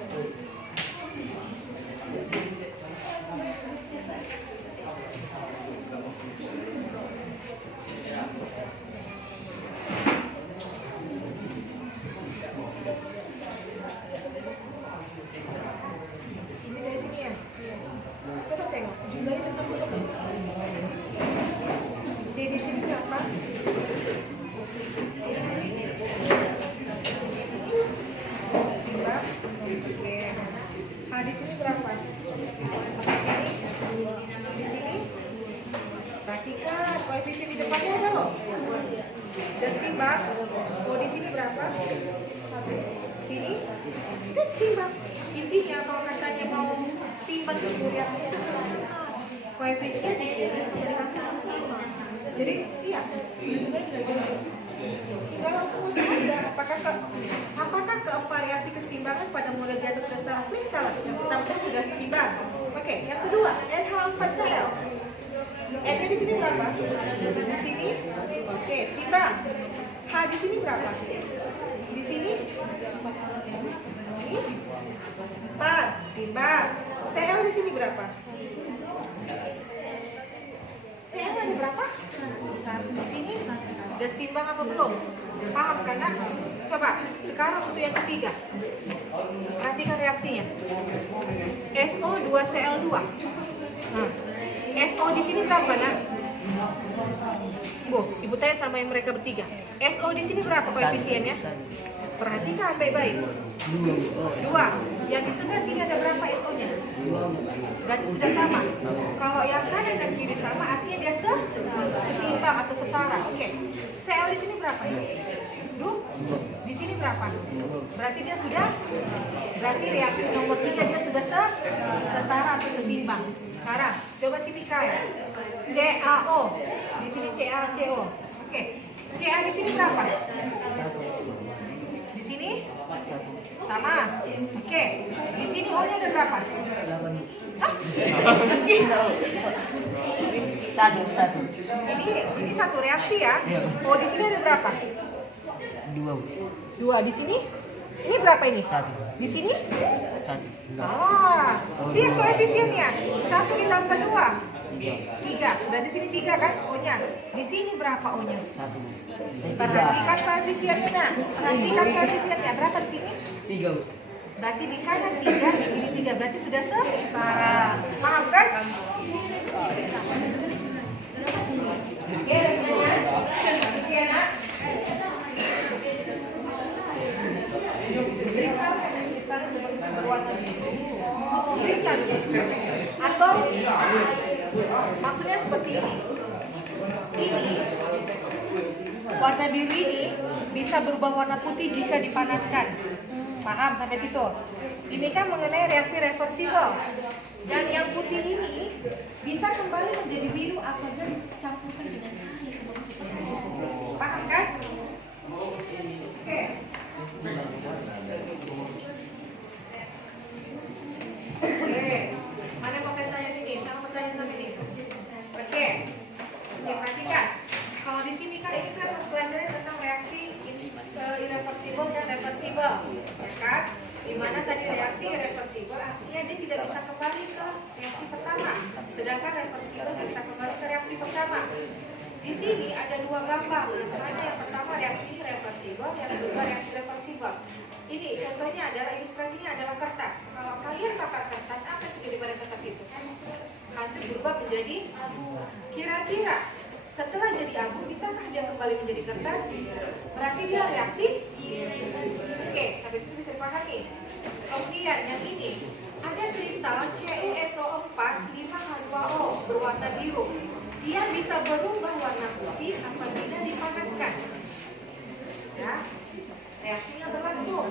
Ini dari sini ya? Coba tengok, jumlahnya besar berapa? Jadi di sini berapa? Oke. Nah, di sini berapa? Di sini? Perhatikan, koefisien di depannya ada loh. Just timbang. Oh, di sini berapa? Sini? Terus timbang. Intinya kalau katanya mau timbang itu lihat koefisien sama dengan sama. Jadi iya. Kita langsung aja apakah variasi kesetimbangan pada model di atas sudah secara klik salah? Yang pertama sudah setimbang. Oke, yang kedua NH4 sel. N di sini berapa? Di sini? Oke, setimbang. H di sini berapa? Di sini? Ini? 4, setimbang. Cl di sini berapa? Cl ada berapa? 1 di sini. Udah setimbang apa belum? Paham kan nak? Coba, sekarang untuk yang ketiga. Perhatikan reaksinya. SO2Cl2. SO di sini berapa nak? Ibu tanya sama yang mereka bertiga. SO di sini berapa koefisiennya? Perhatikan baik-baik. 2. Yang di sebelah sini ada berapa SO-nya? Berarti sudah sama. Kalau yang kanan dan kiri sama, artinya dia setimbang atau setara. Oke. Cl di sini berapa ya? Di sini berapa? Berarti dia sudah, berarti reaksi nomor 3 dia sudah setara atau setimbang. Sekarang coba sini Kai. CaO. Di sini CaCO. Oke. Ca di sini berapa? Di sini sama. Oke. Di sini O-nya ada berapa? Hah? Satu. Ini satu reaksi ya. Oh, di sini ada berapa? Dua. Di sini? Ini berapa ini? Satu. Di sini? Satu. Salah. Lihat koefisiennya. 1 ditambah 2. 3. Berarti sini 3 kan O-nya. Di sini berapa O-nya? Satu. Perhatikan koefisiennya, Nak. Perhatikan koefisiennya. Berapa di sini? 3. Berarti di kanan 3, di kiri 3. Berarti sudah setara. Paham kan? Oke, jangan. Oke, Nak. Kristal berwarna biru. Kristal. Atau maksudnya seperti ini. Warna biru ini bisa berubah warna putih jika dipanaskan. Paham sampai situ? Ini kan mengenai reaksi reversibel. Dan yang putih ini bisa kembali menjadi biru apabila dicampurkan dengan air. Paham kan? Oke. Oke. Mana mau tanya sini? Sama bertanya sama ini. Oke. Oke, perhatikan. Kalau di sini kan ini kan pelajaran tentang reaksi irreversibel dan reversibel, ya kan? Dimana tadi reaksi irreversibel artinya dia tidak bisa kembali ke reaksi pertama, sedangkan reversibel bisa kembali ke reaksi pertama. Di sini ada dua gambar, mana yang pertama reaksi reversibel, yang kedua reaksi reversibel. Ini contohnya adalah ilustrasinya adalah kertas. Kalau kalian bakar kertas, apa yang terjadi pada kertas itu? Hancur berubah menjadi abu. Kira-kira setelah jadi abu, bisakah dia kembali menjadi kertas? Berarti dia reaksi? Oke, sampai situ bisa dipahami. Kemudian yang ini, ada kristal CuSO4 5H2O berwarna biru. Dia bisa berubah warna putih apabila dipanaskan. Ya, reaksinya berlangsung.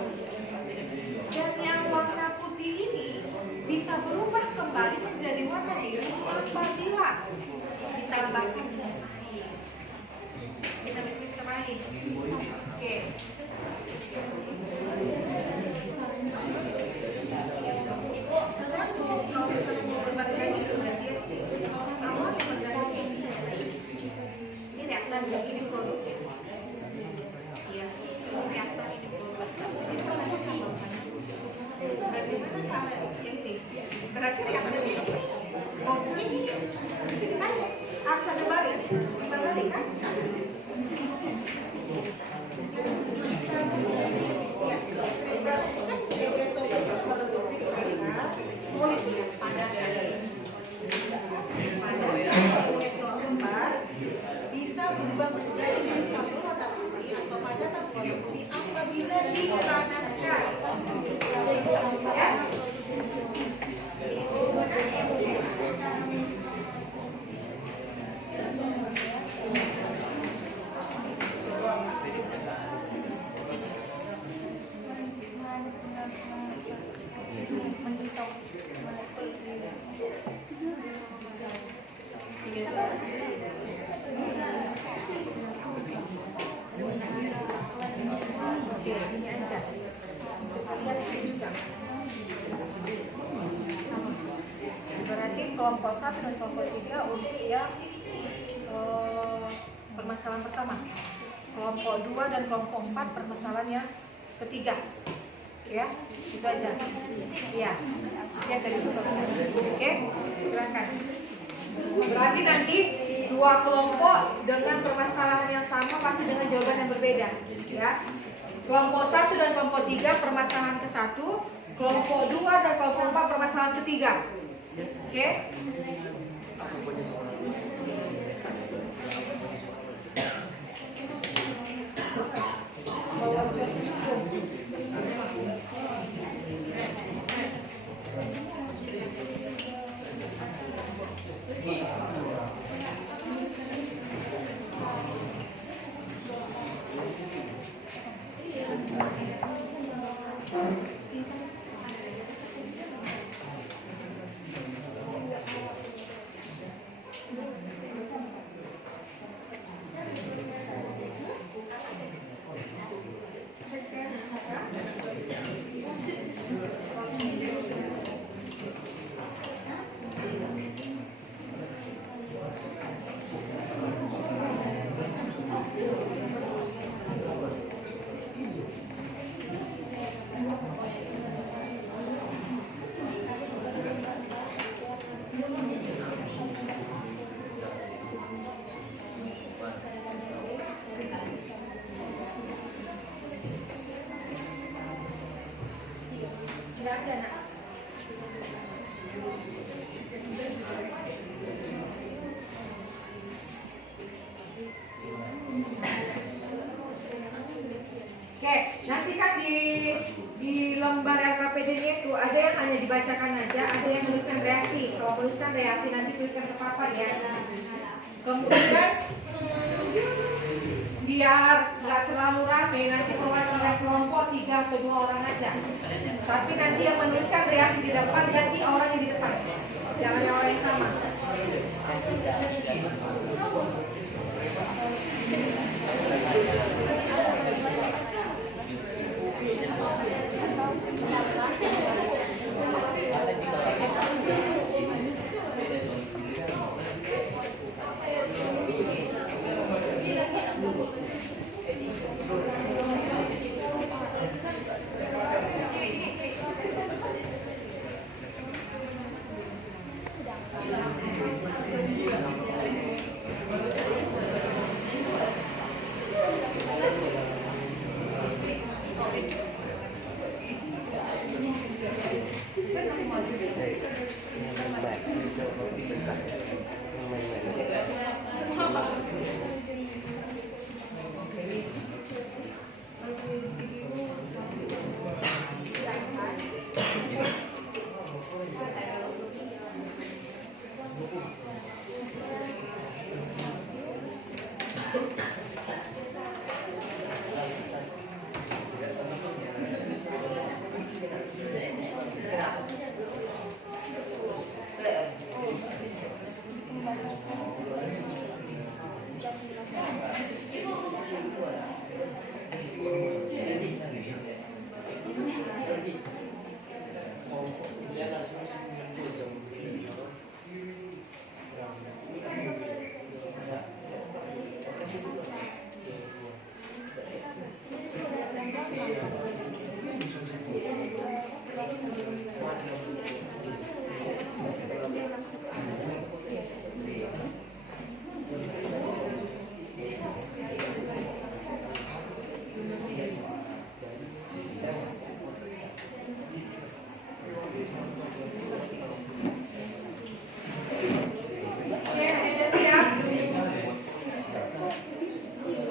Dan yang warna putih ini bisa berubah kembali menjadi warna biru apabila ditambahkan dengan air. Bisa main. Oke. Ini reaktan ini produknya. Iya, reaktan ini produk. Bagaimana yang ini? Berarti reaktan ini kan harus ada balik, kan? Bisa berubah menjadi kristal berwarna putih atau padatan berwarna putih apabila dipanaskan. Ya. Ini aja. Lihat ini juga. Berarti kelompok 1 dan kelompok 3 untuk yang permasalahan pertama. Kelompok 2 dan kelompok 4 permasalahan yang ketiga. Ya, itu aja. Iya. Ya dari itu. Oke, silakan. Berarti nanti dua kelompok dengan permasalahan yang sama pasti dengan jawaban yang berbeda, ya. Kelompok 1 dan kelompok 3 permasalahan ke-1, kelompok 2 dan kelompok 4 permasalahan ketiga. Oke? ada yang hanya dibacakan aja, ada yang menuliskan reaksi. Kalau menuliskan reaksi nanti tuliskan ke papan ya. Kemudian biar nggak terlalu rame, nanti perwakilan kelompok 3 atau 2 orang aja. Tapi nanti yang menuliskan reaksi di depan ganti orang yang di depan. Jangan yang orang yang sama.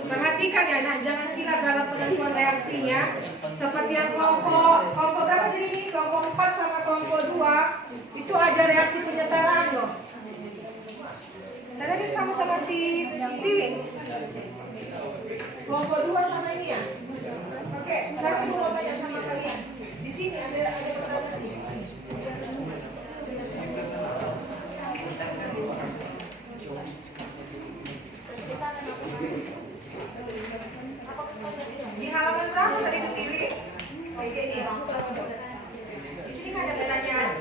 Perhatikan ya, nak, jangan silap dalam penentuan reaksinya. Seperti yang kelompok berapa sih ini? Kelompok 4 sama kelompok 2 itu ada reaksi penyetaraan loh. Karena ini sama-sama si Tiwi. Kelompok 2 sama ini ya. Oke, sekarang aku mau tanya sama kalian. Di sini ada pertanyaan nih. Di halaman berapa tadi berdiri? Oke, ini. Di sini kan ada pertanyaan.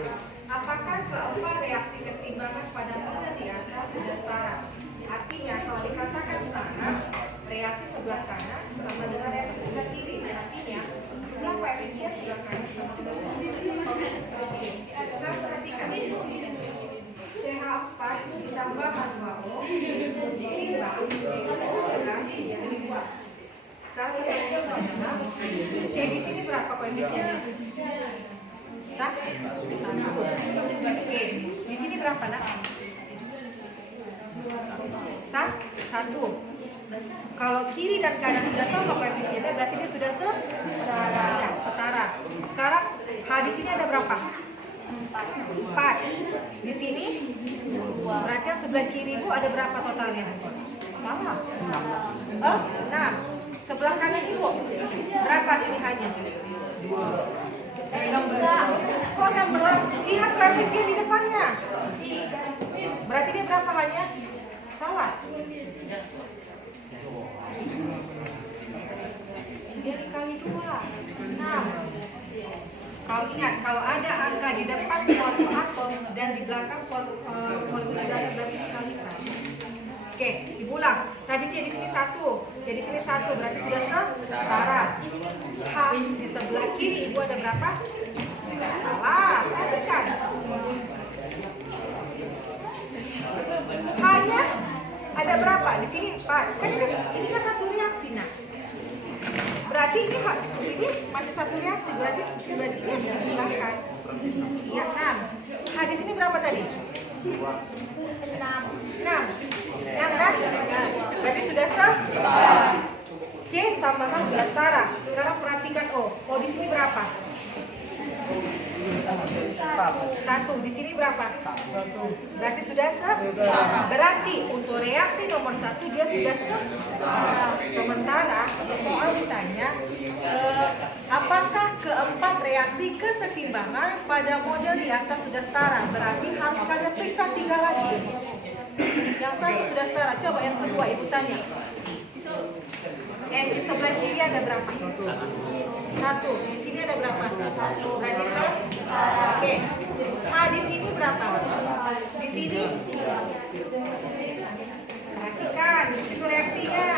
Apakah keempat reaksi keseimbangan pada model di atas sudah setara? Artinya kalau dikatakan setara, reaksi sebelah kanan sama dengan reaksi sebelah kiri. Artinya jumlah koefisien sebelah kanan sama dengan koefisien sebelah kiri. Sekarang perhatikan. CH4 ditambah H2O seimbang dengan yang dibuat. Sekarang kita lihat adalah C di sini berapa koefisiennya? Satu. Oke, di sini berapa nak? Satu. Kalau kiri dan kanan sudah sama koefisiennya, berarti dia sudah setara. Sekarang H di sini ada berapa? 4. Di sini berarti yang sebelah kiri ibu ada berapa totalnya? Sama. 6. Sebelah kanan ibu berapa sini hanya? 16. Kok 16? Lihat koefisien di depannya. Berarti dia berapa hanya? Salah. Dia dikali 2, 6. Kalau ingat, kalau ada angka di depan suatu atom dan di belakang suatu molekul zat berarti dikalikan. Oke, diulang. Tadi C di sini 1, C di sini 1 berarti sudah setara. H di sebelah kiri ibu ada berapa? Salah, perhatikan. Hanya ada berapa? Di sini 4. Kan ini kan satu reaksi nak. Berarti ini masih satu reaksi, berarti sudah di sini ada silahkan. Ya, 6. Nah, di sini berapa tadi? 6. 6 kan? Berarti sudah setara. C sama H sudah setara. Sekarang perhatikan O. O di sini berapa? 4. Satu. Di sini berapa? Berarti sudah berarti untuk reaksi nomor 1 dia sudah sementara soal ditanya apakah keempat reaksi kesetimbangan pada model di atas sudah setara? Berarti harus kalian periksa 3 lagi. Yang satu sudah setara. Coba yang kedua ibu tanya. Di sebelah kiri ada berapa? 1. Di sini ada berapa? 1. Berarti oke. Di sini berapa? Di sini. Perhatikan, di situ reaksinya.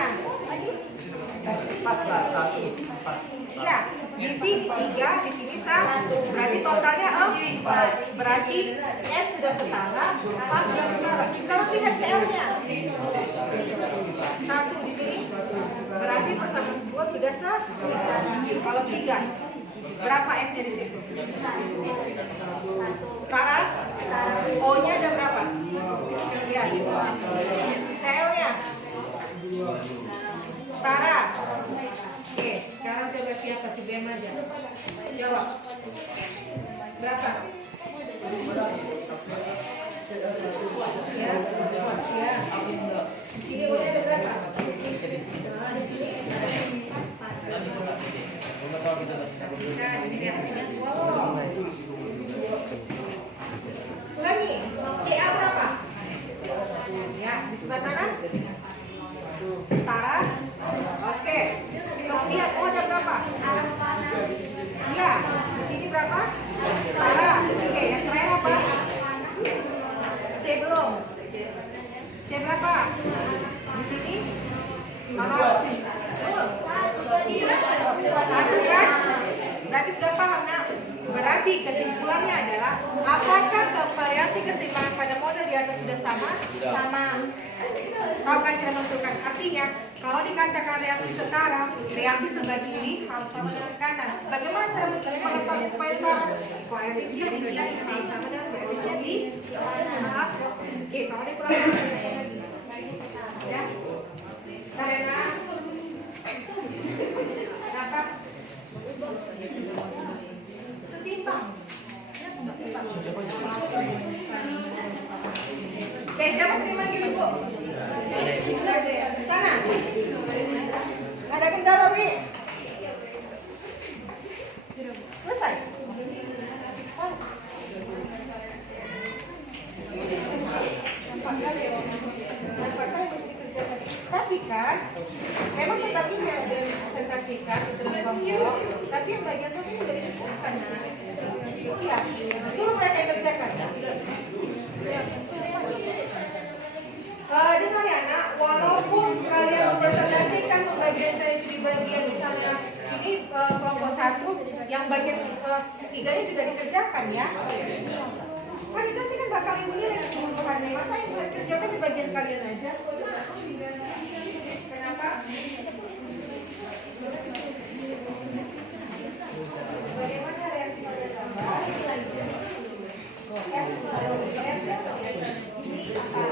Ya, di sini 3, di sini 1. Berarti totalnya 4. Berarti N sudah setara, 4 sudah setara. Sekarang lihat CL-nya. 1 di sini. Berarti persamaan 2 sudah setara. Kalau 3, berapa S-nya di situ? Setara? O-nya ada berapa? Ya. CL-nya? Setara. Oke, sekarang coba siapa si BM aja. Jawab. Berapa? Ya. Di sini udah ada berapa? Nah, ini reaksinya. Wow. Ulangi. CA berapa? Ya, di sebelah sana. Setara. Oke. Kemudian O ada berapa? Iya. Di sini berapa? Setara. Oke, yang terakhir apa? C belum. C berapa? Di sini? Berapa? 1 kan? Berarti sudah paham, nak? Berarti kesimpulannya adalah apakah variasi kesetimbangan pada model di atas sudah sama? Sama. Tahu kan cara menentukan? Artinya, kalau dikatakan reaksi setara, reaksi sebelah kiri harus sama dengan kanan. Bagaimana cara mengetahui supaya setara? Koefisien di kiri harus sama dengan koefisien di maaf. Oke, kalau ada kurang ya. Karena kenapa? Setimbang. Oke, siapa terima gini, Bu? Sana. Ada kendala, Wi? Selesai. Tapi kan, memang tetap ini yang dipresentasikan sesuai kelompok, tapi yang bagian satu itu sudah ditentukan. Iya, suruh mereka yang kerjakan. Dengar ya, nak, walaupun kalian mempresentasikan pembagian cara di bagian misalnya ini kelompok 1, yang bagian 3-nya juga dikerjakan ya. Kan itu nanti kan bakal ibu nilai keseluruhannya. Masa yang bukan kerjakan di bagian kalian aja? Kenapa? Bagaimana reaksi pada gambar? Reaksi apa? Ini apa?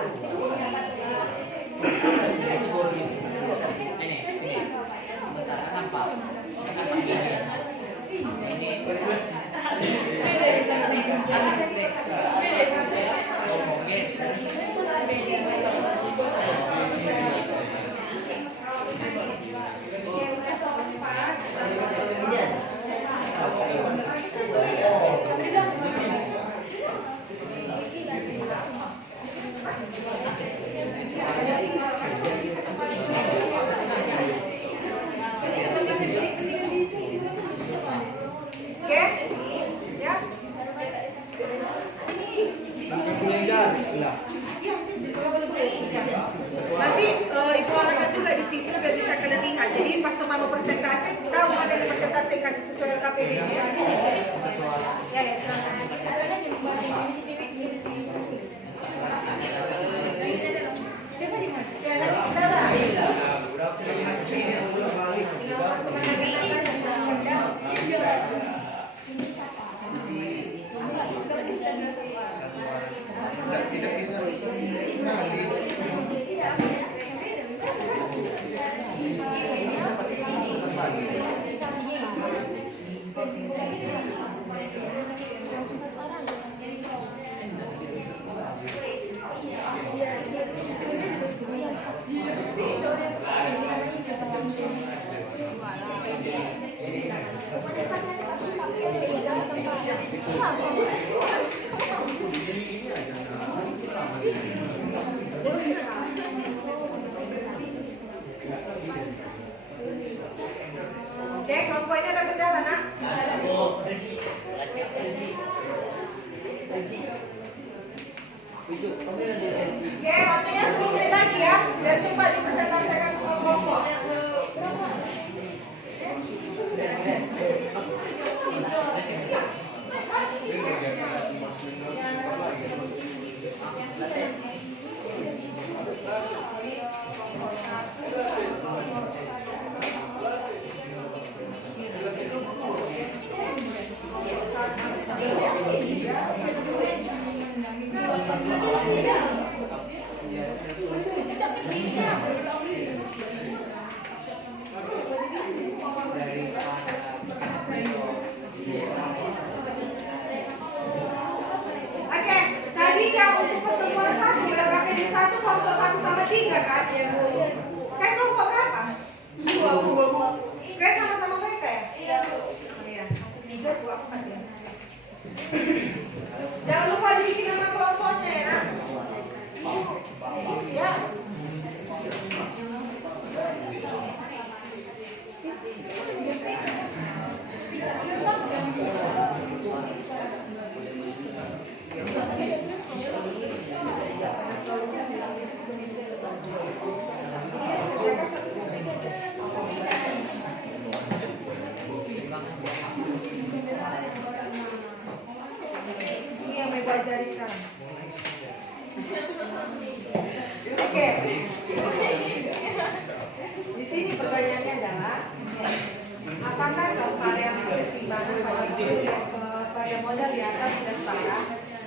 Nanti ibu arahkan juga di situ biar bisa kalian lihat. Jadi pas teman mau presentasi, tahu mana yang dipresentasikan sesuai KPD-nya. Ya, silakan. Oke, kelompok ini ada kendala, nak? Oke, waktunya 10 menit lagi ya. Biar sempat dipresentasikan semua kelompok. Oke, tadi yang untuk pertemuan satu yang KPD 1 kelompok 1 sama 3 kan? Kan kelompok berapa? 2. Kalian sama-sama mereka ya? Iya, Bu. Iya, 3, 2, 4 ya. Jangan lupa dibikin nama kelompoknya ya, nak. Ya. Ini yang mau pelajari sekarang. Oke. Di sini pertanyaannya adalah apakah gambar yang keseimbangan pada model di atas sudah setara?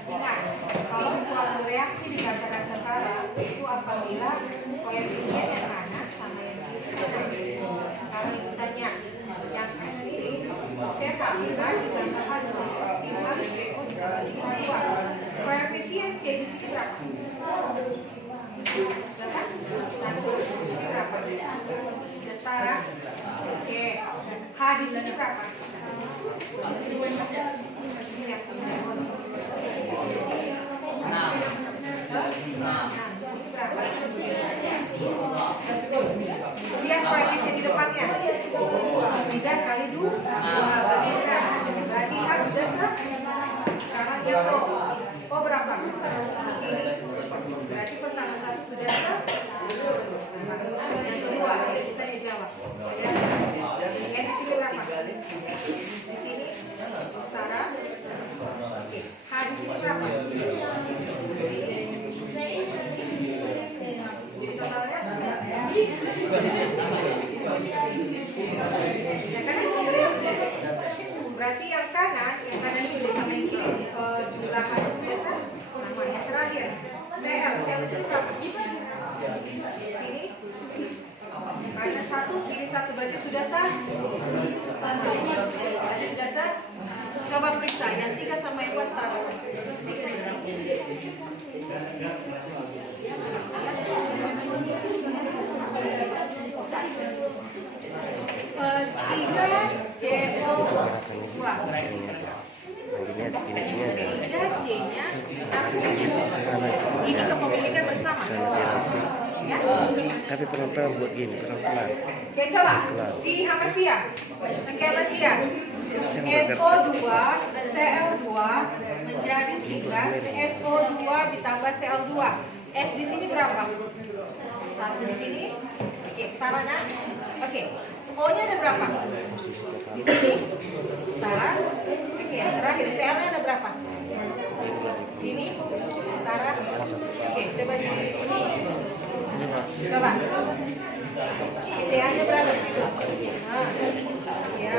Ingat, kalau suatu reaksi dikatakan setara itu apabila koefisien yang kanan sama yang kiri sama. Sekarang ditanya yang kiri C tambah ditambahkan dengan keseimbangan BO dibagi 2. Koefisien C di sini berapa? Berapa? 1. Di sini berapa? Sudah setara? Oke. H di sini berapa? Lihat koefisien di depannya. 3 kali 2. Berarti H sudah sekarang jatuh. Oh berapa? Sini. Berarti pasangan 1 sudah yang kedua, kita jawab. Yang di sini berapa? Di sini setara. Oke. H di sini berapa? Jadi totalnya berarti yang kanan itu sama yang kiri jumlah H sudah sama. Yang terakhir CL sini berapa? Sini kanan 1, kiri 1 berarti sudah sah. Berarti sudah sah. Coba periksa yang 3 sama yang 4 setara. 3 CO2. C-nya ini kepemilikan bersama. Ya. Tapi pelan-pelan buat gini, pelan-pelan. Oke, coba. Si sama Sia. Oke, sama Sia. SO2, Cl2 menjadi 3, SO2 ditambah Cl2. S di sini berapa? 1 di sini. Oke, setara nak? Oke. O-nya ada berapa? Di sini. Setara. Oke, yang terakhir Cl-nya ada berapa? Sini. Setara. Oke, coba sini. Coba. C-nya berapa di situ? Nah, ya.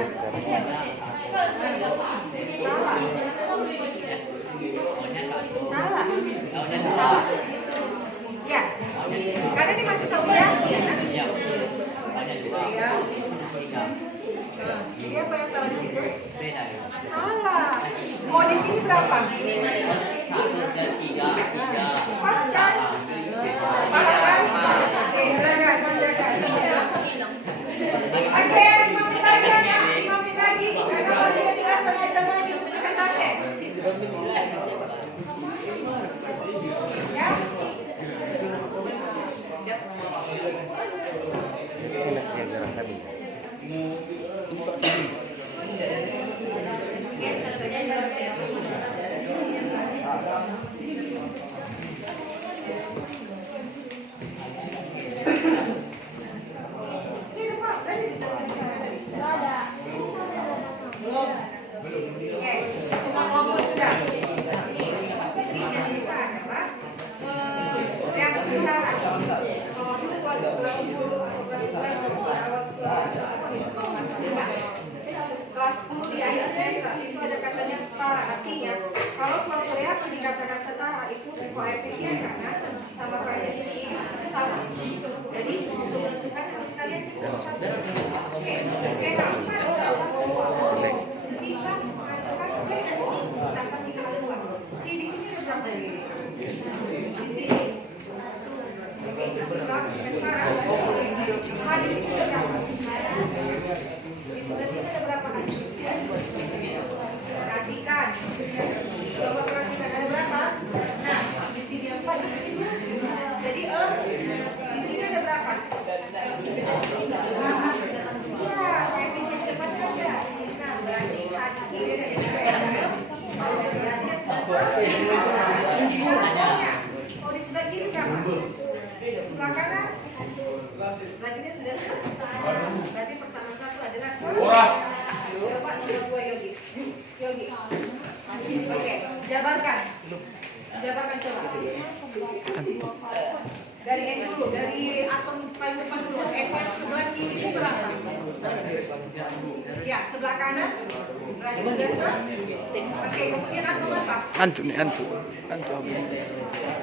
Salah. Salah. Ya. Karena ini masih satu reaksi ya, kan? Ya. Jadi apa yang salah di situ? Salah. Oh, di sini berapa? 1 dan 3. Pas kan? Paham kan? Oke, silakan, silakan. Oke, 5 menit lagi, anak. 5 menit lagi. sudah maju ke presentasi. Ya. Enak ya gerakan. Oke, semua kelompok sudah. Di sini kita adalah reaksi utara. Kalau dulu waktu kelas 10 atau kelas 11 kelas 10 di akhir semester itu ada katanya setara. Artinya kalau suatu reaksi dikatakan setara itu koefisien kanan sama koefisien kiri sama. Jadi untuk menentukan harus kalian cek satu. Oke, cek ketika menghasilkan C dapat dikali 2. C di sini ada berapa? Di sini. Oke, sekarang H di sini ada berapa? Di sebelah sini ada berapa? Perhatikan. Coba perhatikan ada berapa? Nah, di sini 4, di sini 2. Jadi di sini ada berapa? Ya, koefisien depan ada. Nah, berarti hati berarti kalau di sebelah kiri berapa? Sebelah kanan? Berarti dia sudah berarti persamaan satu adalah coba nomor 2 Yogi. Yogi. Oke, jabarkan. Jabarkan coba. Dari N dulu, dari atom paling depan dulu. N yang sebelah kiri itu berapa? Ya, sebelah kanan. Berarti sudah sah. Oke, kemudian atom apa? Antu nih, antu.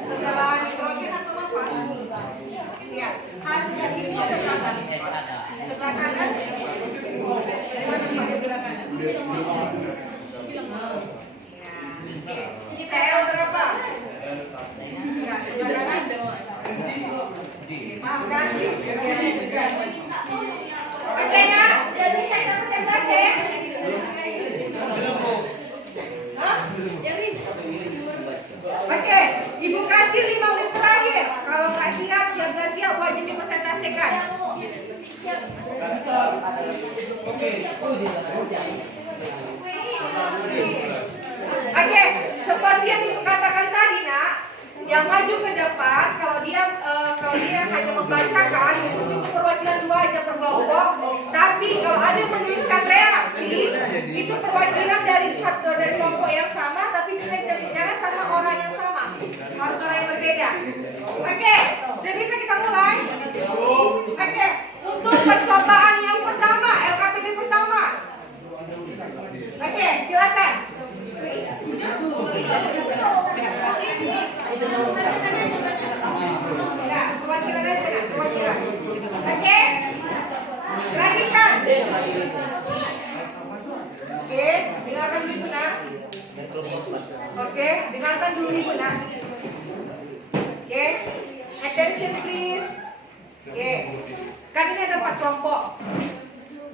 Setelah nitrogen atom apa? Ya, H sebelah kiri itu ada berapa? Sebelah kanan. Dari mana pakai sebelah kanan? Ya. Cl berapa? Ya, sebelah kanan. Maaf kan? Oke ya, sudah bisa kita presentasi ya? Hah? Oke, Ibu kasih 5 menit terakhir. Kalau nggak siap, nggak siap wajib dipresentasikan. Oke, seperti yang Ibu katakan tadi nak, yang maju ke depan kalau dia hanya membacakan cukup perwakilan 2 aja per kelompok. Tapi kalau ada yang menuliskan reaksi itu perwakilan dari kelompok yang sama, tapi kita jangan sama orang yang sama, harus orang yang berbeda. Oke, sudah bisa kita mulai. Oke, untuk percobaan yang pertama, LKPD pertama. Oke, silakan. Ya, perwakilan aja, perwakilan. Oke, perhatikan. Oke, dengarkan dulu Ibu nak. Oke, dengarkan dulu Ibu nak. Oke, attention please. Oke, kan ini ada 4 kelompok.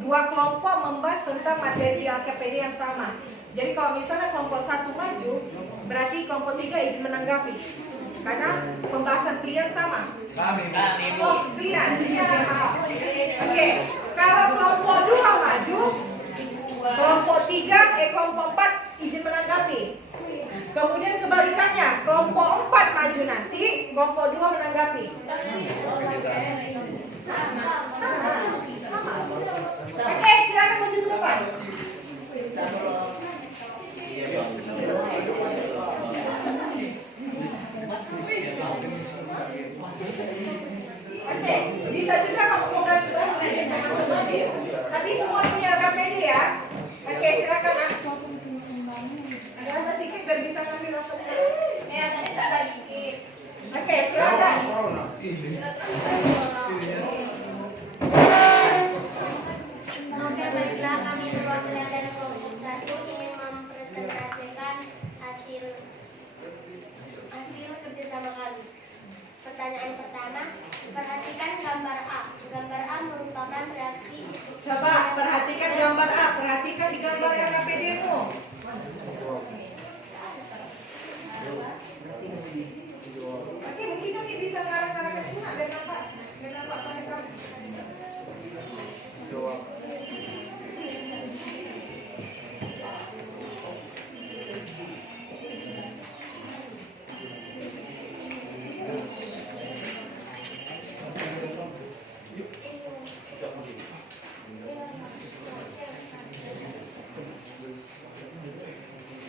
2 kelompok membahas tentang materi LKPD yang sama. Jadi kalau misalnya kelompok 1 maju, berarti kelompok 3 izin menanggapi. Karena pembahasan kalian sama. Oh, kalian, maaf. Oke, kalau kelompok 2 maju, kelompok 3, kelompok 4 izin menanggapi. Kemudian kebalikannya, kelompok 4 maju nanti, kelompok 2 menanggapi. Sama. Oke, silakan maju ke depan. Oke, bisa juga kamu mau bahas dengan teman-teman ya. Tapi semua punya LKPD ya. Oke, silakan Nak. Ada apa sedikit biar bisa ngambil LKPD? Ya, tadi tak ada sedikit. Oke, silakan. Oke, baiklah kami perwakilan dari kelompok 1 ingin mempresentasikan hasil kerjasama kami. Pertanyaan pertama, perhatikan gambar A. Gambar A merupakan reaksi. Coba perhatikan gambar A, perhatikan di gambar LKPD-mu. Oke, mungkin nanti bisa ngarang-ngarangkan ini biar nampak pada kamu.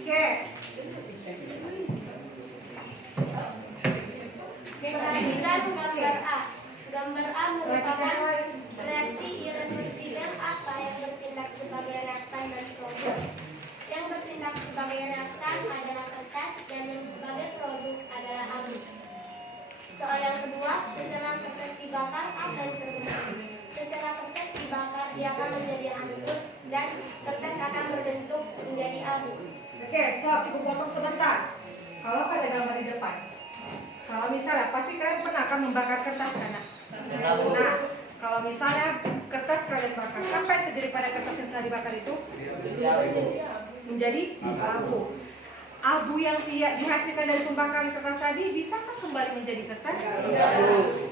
Oke. Perhatikan gambar A. Gambar A merupakan reaksi irreversibel apa yang bertindak sebagai reaktan dan produk. Yang bertindak sebagai reaktan adalah kertas dan yang sebagai produk adalah abu. Soal yang kedua, setelah kertas dibakar akan terbentuk. Setelah kertas dibakar dia akan menjadi hancur dan kertas akan berbentuk menjadi abu. Oke, stop, ibu potong sebentar. Kalau pada gambar di depan, kalau misalnya pasti kalian pernah akan membakar kertas kan? Nah, kalau misalnya kertas kalian bakar, apa yang terjadi pada kertas yang telah dibakar itu? Menjadi abu. Abu yang dihasilkan dari pembakaran kertas tadi bisakah kembali menjadi kertas?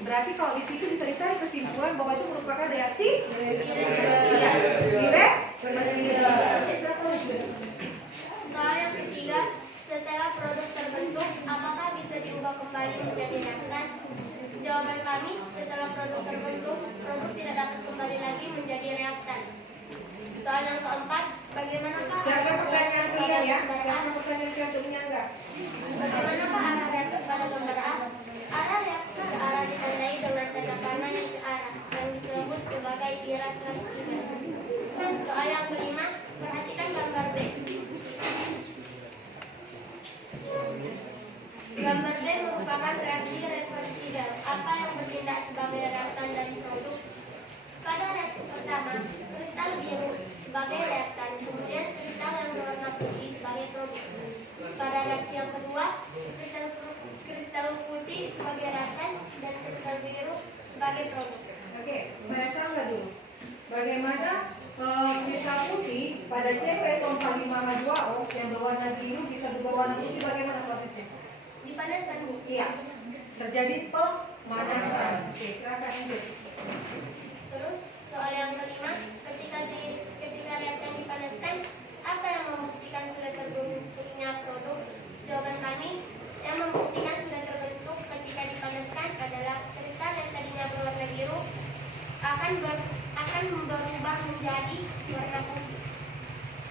Berarti kalau di situ bisa ditarik kesimpulan bahwa itu merupakan reaksi Soal yang ketiga, setelah produk terbentuk, apakah bisa diubah kembali menjadi reaktan? Jawaban kami, setelah produk terbentuk, produk tidak dapat kembali lagi menjadi reaktan. Soal yang keempat, bagaimanakah Siapa pertanyaan kalian ya? gambar A? Siapa pertanyaan kalian untuk enggak? Bagaimanakah arah reaksi pada gambar A? Arah reaksi searah ditandai dengan tanda panah yang searah yang disebut sebagai irreversibel. Soal yang kelima, perhatikan gambar B. Gambar B merupakan reaksi reversibel apa yang bertindak sebagai reaktan dan produk. Pada reaksi pertama, kristal biru sebagai reaktan, kemudian kristal yang berwarna putih sebagai produk. Pada reaksi yang kedua, kristal putih sebagai reaktan dan kristal biru sebagai produk. Oke, saya sanggah dulu. Bagaimana kristal putih pada CuSO45H2O yang berwarna biru bisa berubah warna putih, bagaimana prosesnya? Dipanaskan, Bu. Iya, terjadi pemanasan. Oke, silakan lanjut. Terus soal yang kelima, ketika reaktan dipanaskan, apa yang membuktikan sudah terbentuknya produk? Jawaban kami, yang membuktikan sudah terbentuk ketika dipanaskan adalah kristal yang tadinya berwarna biru akan berubah menjadi warna putih.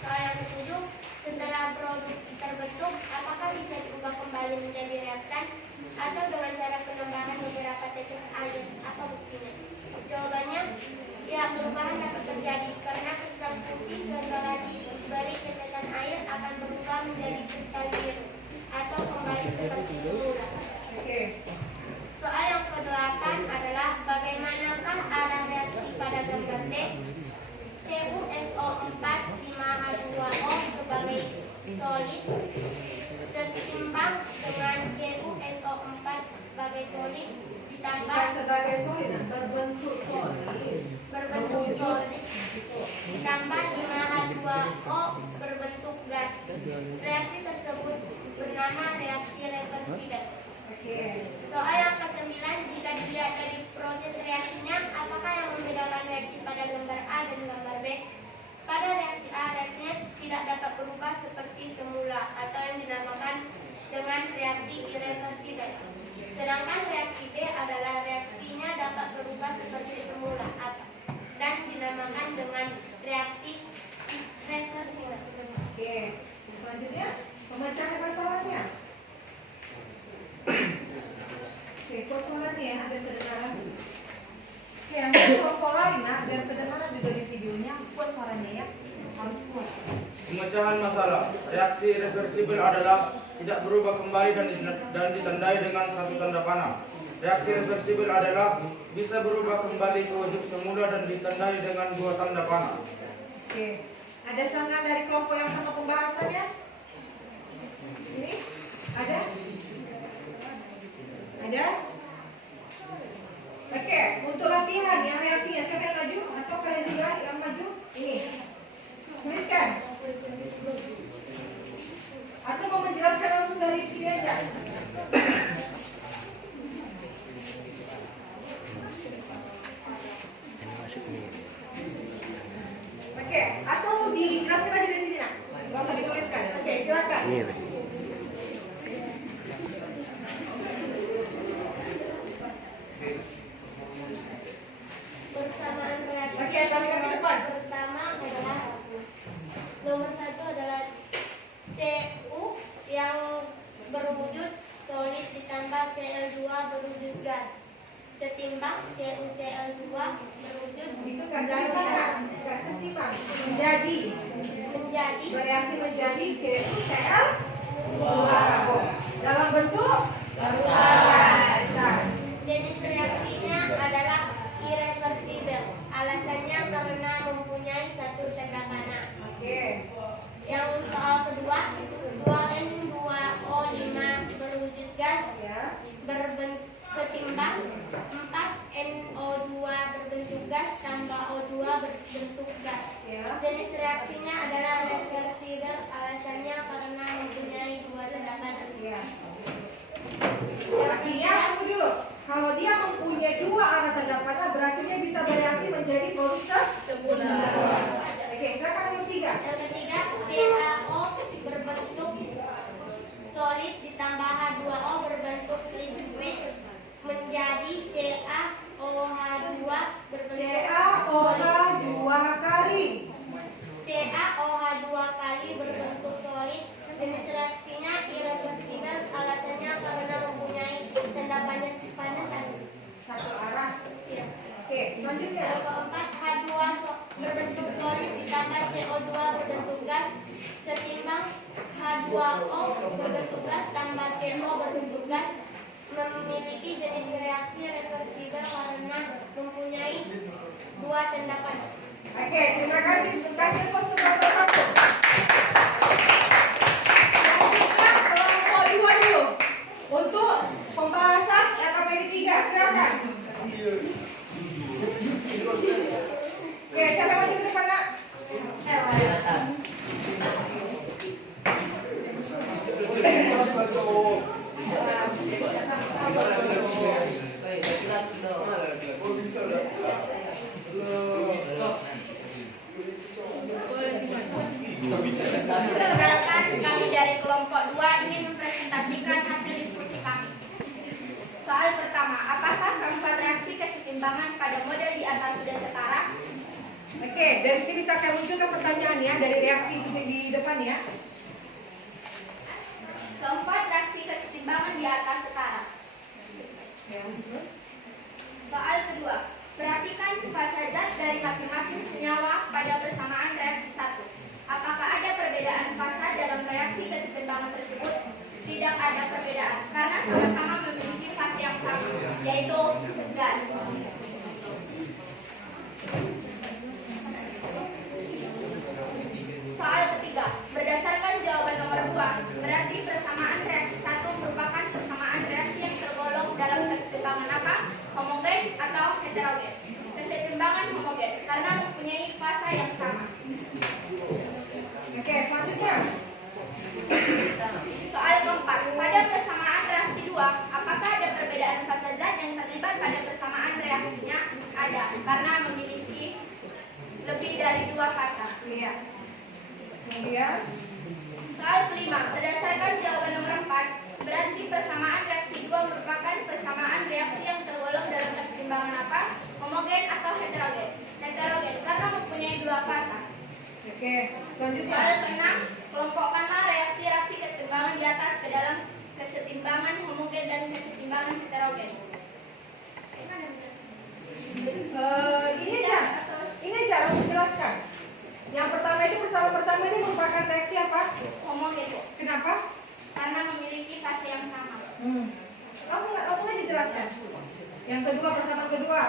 Soal yang ketujuh, setelah produk terbentuk, apakah bisa diubah kembali menjadi reaktan atau dengan cara penambahan beberapa tetes air? Apa buktinya? Jawabannya, ya, perubahan dapat terjadi karena kristal putih setelah diberi tetesan air akan berubah menjadi kristal biru atau kembali seperti semula. Oke. Soal yang ke-8 adalah bagaimanakah arah reaksi pada gambar B? CuSO4 5H2O sebagai solid setimbang dengan CuSO4 sebagai solid ditambah Sebagai solid, berbentuk solid ditambah 5H2O berbentuk gas. Reaksi tersebut bernama reaksi reversibel. Oke. Soal yang ke-9, jika dilihat dari proses reaksinya, apakah yang membedakan reaksi pada gambar A dan gambar B? Pada reaksi A, reaksinya tidak dapat berubah seperti semula atau yang dinamakan dengan reaksi irreversibel. Sedangkan reaksi B adalah reaksinya dapat berubah seperti semula dan dinamakan dengan reaksi reversibel. Oke. Selanjutnya, pemecahan masalahnya. Oke, kuat suaranya ya, ada kedengaran. Oke, yang kelompok lain, nah, biar kedengaran juga di videonya, kuat suaranya ya, harus kuat. Pemecahan masalah. Reaksi reversibel adalah tidak berubah kembali dan ditandai dengan satu tanda panah. Reaksi reversibel adalah bisa berubah kembali ke wujud semula dan ditandai dengan dua tanda panah. Oke, ada serangan dari kelompok yang sama pembahasannya? Ini? Ada? Ada? Oke, untuk latihan yang reaksinya siapa yang maju? Atau kalian juga yang maju? Ini. Tuliskan. berwujud gas. Setimbang CuCl2 berwujud Itu kesimbangan, nggak setimbang. Menjadi bereaksi menjadi CuCl2 dalam bentuk barukan. Jenis reaksinya adalah irreversibel. Alasannya karena mempunyai satu tanda panah. Oke. Yang soal kedua, 2N2O5 berwujud gas Ya. setimbang 4NO2 berbentuk gas tambah O2 berbentuk gas. Ya. Jenis reaksinya adalah reversibel. Alasannya karena mempunyai dua tanda panah. Ya. Artinya tunggu dulu. Kalau dia mempunyai dua arah tanda panah, berarti dia bisa bereaksi menjadi polismer sebulan. Oke, silakan yang ketiga. Yang ketiga, CaO berbentuk solid ditambah H2O berbentuk liquid menjadi CaOH2 berbentuk CaOH2 kali. CaOH2 kali berbentuk solid. Jenis reaksinya irreversibel. Alasannya karena mempunyai tanda panah Satu arah. Iya. Oke, selanjutnya. Yang keempat, H2 berbentuk solid ditambah CO2 berbentuk gas setimbang H2O berbentuk gas tambah CO berbentuk gas memiliki jenis reaksi reversibel karena mempunyai dua tanda panah. Oke, terima kasih. Kasih kostum nomor 1. Selanjutnya kelompok 2 dulu. Untuk pembahasan RKPD 3, silakan. Oke, siapa yang maju ke depan, Nak? Perkenalkan, kami dari kelompok 2 ingin mempresentasikan hasil diskusi kami. Soal pertama, apakah keempat reaksi kesetimbangan pada model di atas sudah setara? Oke, dari sini bisa kami munculkan pertanyaan ya dari reaksi di depan ya. Keempat reaksi kesetimbangan di atas setara. Ya, terus. Soal kedua, perhatikan fase zat dari masing-masing senyawa pada persamaan reaksi 1. Apakah ada perbedaan fasa dalam reaksi kesetimbangan tersebut? Tidak ada perbedaan, karena sama-sama memiliki fase yang sama, yaitu gas. Soal ketiga, berdasarkan jawaban nomor 2, berarti persamaan reaksi 1 merupakan persamaan reaksi yang tergolong dalam kesetimbangan apa? Homogen atau heterogen? Kesetimbangan homogen, karena mempunyai fasa yang sama. Oke, selanjutnya. Soal keempat, pada persamaan reaksi 2, apakah ada perbedaan fasa zat yang terlibat pada persamaan reaksinya? Ada, karena memiliki lebih dari 2 fasa. Iya. Kemudian. Soal kelima, berdasarkan jawaban nomor 4, berarti persamaan reaksi 2 merupakan persamaan reaksi yang tergolong dalam kesetimbangan apa? Homogen atau heterogen? Heterogen, karena mempunyai 2 fasa. Oke, selanjutnya. Soal ke-6, kelompokkanlah reaksi-reaksi kesetimbangan di atas ke dalam kesetimbangan homogen dan kesetimbangan heterogen. Ini aja harus jelaskan. Yang pertama itu persamaan pertama ini merupakan reaksi apa? Homogen, Bu. Kenapa? Karena memiliki fase yang sama. Langsung aja jelaskan. Yang kedua, persamaan kedua.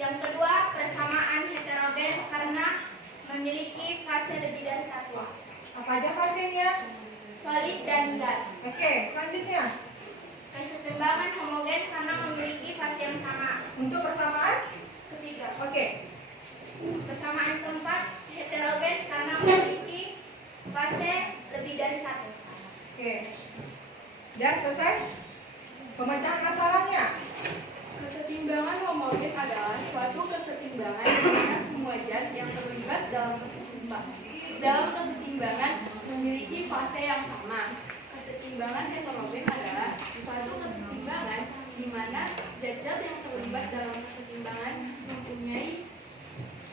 Yang kedua, persamaan heterogen karena memiliki fase lebih dari 1. Apa aja fasenya? Solid dan gas. Oke, selanjutnya. Kesetimbangan homogen karena memiliki fase yang sama. Untuk persamaan Ketiga, oke. persamaan keempat heterogen karena memiliki fase lebih dari 1. Oke. Dan selesai pemecahan masalahnya. Kesetimbangan homogen adalah suatu kesetimbangan di mana semua zat yang terlibat dalam kesetimbangan memiliki fase yang sama. Kesetimbangan heterogen adalah suatu kesetimbangan di mana zat-zat yang terlibat dalam kesetimbangan mempunyai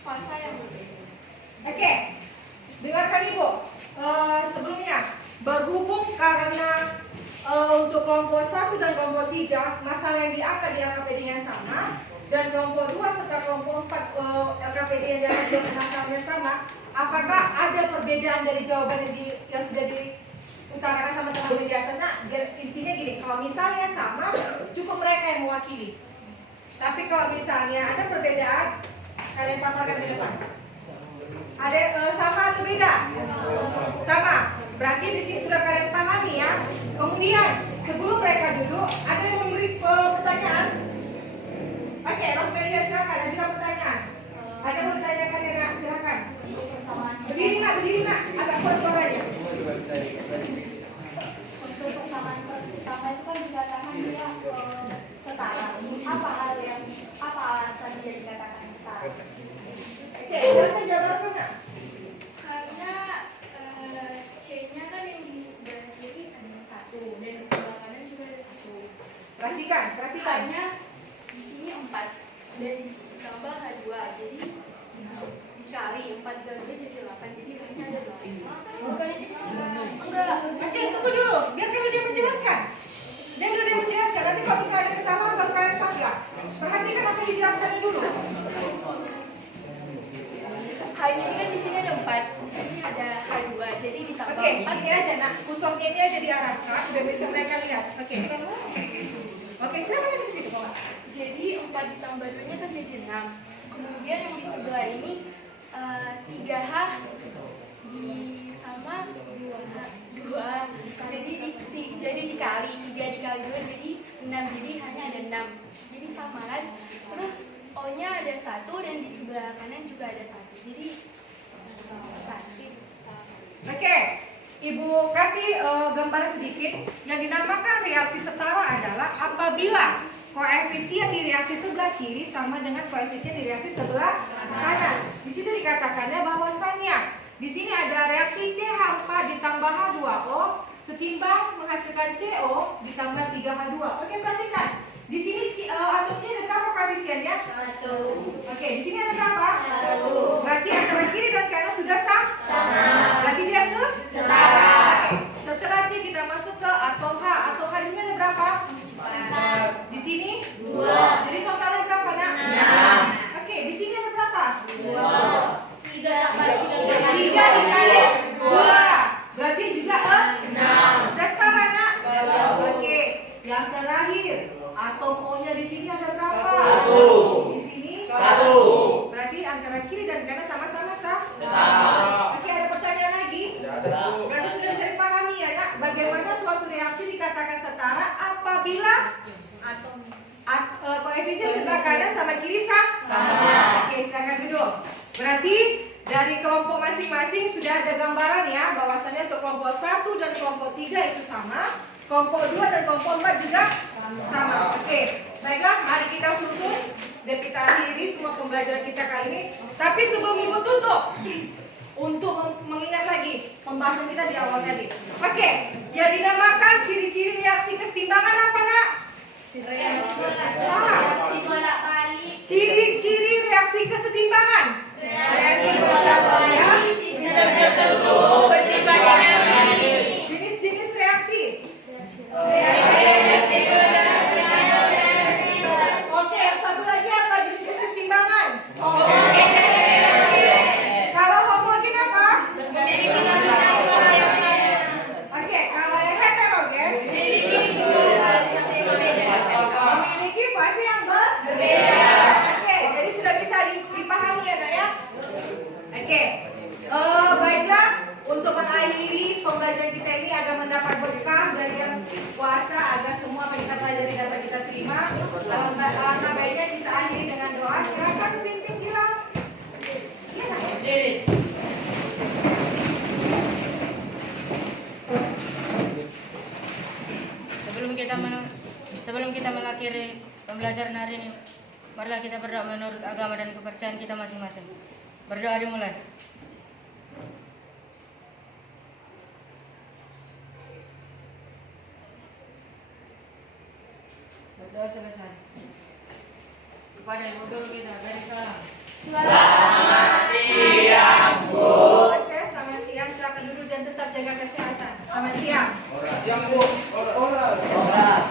fase yang berbeda. Oke. Dengarkan Ibu. Sebelumnya berhubung karena Untuk kelompok 1 dan kelompok 3, masalah yang diangkat di LKPD-nya sama, dan kelompok 2 serta kelompok 4 LKPD yang diangkat masalahnya sama. Apakah ada perbedaan dari jawaban yang sudah diutarakan sama teman-teman di atas? Nah, intinya gini, kalau misalnya sama, cukup mereka yang mewakili. Tapi kalau misalnya ada perbedaan, kalian paparkan di depan. Ada sama atau beda? Sama. Berarti di sini sudah kalian pahami ya. Kemudian sebelum mereka duduk, ada yang memberi pertanyaan. Oke, Rosmelia silakan. Ada juga pertanyaan. Ada yang mau ditanyakan ya nak? Silakan. Berdiri nak. Agak kuat suaranya. Untuk persamaan pertama itu kan dikatakan dia setara. Apa alasan dia dikatakan setara? Oke, silakan jawaban nak. Karena C-nya kan yang di sebelah kiri ada 1 dan di sebelah kanan juga ada 1. Perhatikan. Hanya di sini 4 dan ditambah 2, jadi dikali 4 dan 2 jadi 8, jadi hanya ada 2. Oke, tunggu dulu. Biar kami dia menjelaskan. Nanti kalau misalnya ada kesalahan baru kalian pakai. Perhatikan apa yang dijelaskan dulu. Hanya ini kan di sini ada 4, di sini ada H2, jadi ditambah Oke, 4. ini aja nak. Kusoknya ini aja diarahkan, udah bisa mereka lihat. Oke, silakan aja di situ, Pak. Jadi 4 ditambah 2-nya kan jadi 6. Kemudian yang di sebelah ini 3H sama 2. Jadi dikali 3 dikali 2 jadi 6. Jadi hanya ada 6. Jadi sama kan. Terus O-nya ada 1 dan di sebelah kanan juga ada 1. Jadi Oke, Ibu kasih gambaran sedikit. Yang dinamakan reaksi setara adalah apabila koefisien di reaksi sebelah kiri sama dengan koefisien di reaksi sebelah kanan. Di situ dikatakannya bahwasannya di sini ada reaksi CH4 ditambah H2O setimbang menghasilkan CO ditambah 3H2. Oke, perhatikan. Di sini atom C ada berapa koefisiennya? 1. Oke, di sini ada berapa? 1. Berarti antara kiri dan kanan sudah sama. Berarti dia setara. Oke. Setelah C kita masuk ke atom H. Atom H di sini ada berapa? 4. Di sini 2. Jadi totalnya berapa nak? 6. Oke, di sini ada berapa? 2. 3 dikali 2. Berarti juga 6. Udah setara nak? Oke. Yang terakhir, atom O-nya di sini ada berapa? 1. Di sini 1. Berarti antara kiri dan kanan sama-sama sama. Oke, ada pertanyaan lagi? Berarti sudah bisa dipahami ya nak, bagaimana suatu reaksi dikatakan setara apabila koefisien sebelah kanan sama kiri sama. Oke, silakan duduk. Berarti dari kelompok masing-masing sudah ada gambaran ya, bahwasannya untuk kelompok 1 dan kelompok 3 itu sama, kelompok 2 dan kelompok 4 juga sama. Oke, baiklah, mari kita susun dan kita akhiri semua pembelajaran kita kali ini. Tapi sebelum Ibu tutup, untuk mengingat lagi pembahasan kita di awal tadi. Oke, yang dinamakan ciri-ciri reaksi kesetimbangan apa nak? Reaksi bolak-balik. Ciri-ciri reaksi kesetimbangan. Reaksi bolak-balik. Sistem tertentu bersifatnya balik. Jenis-jenis reaksi. Oke, yang satu lagi apa jenis-jenis kesetimbangan? Kalau homogen apa? Oke, kalau yang heterogen memiliki fase yang berbeda. Oke, jadi sudah bisa dipahami ya nak ya? Oke, baiklah, untuk mengakhiri pembelajaran kita ini agar mendapat berkah dari yang puasa, agar semua apa yang kita pelajari dapat kita terima. Alangkah baiknya kita akhiri dengan doa. Silakan pimpin Gilang. Iya nak ya? Sebelum kita mengakhiri pembelajaran hari ini, marilah kita berdoa menurut agama dan kepercayaan kita masing-masing. Berdoa dimulai. Berdoa selesai. Kepada Ibu Guru kita, beri salam. Selamat siang, Bu. Oke, selamat siang. Silakan duduk dan tetap jaga kesehatan. Selamat siang. Siang Bu. Oras.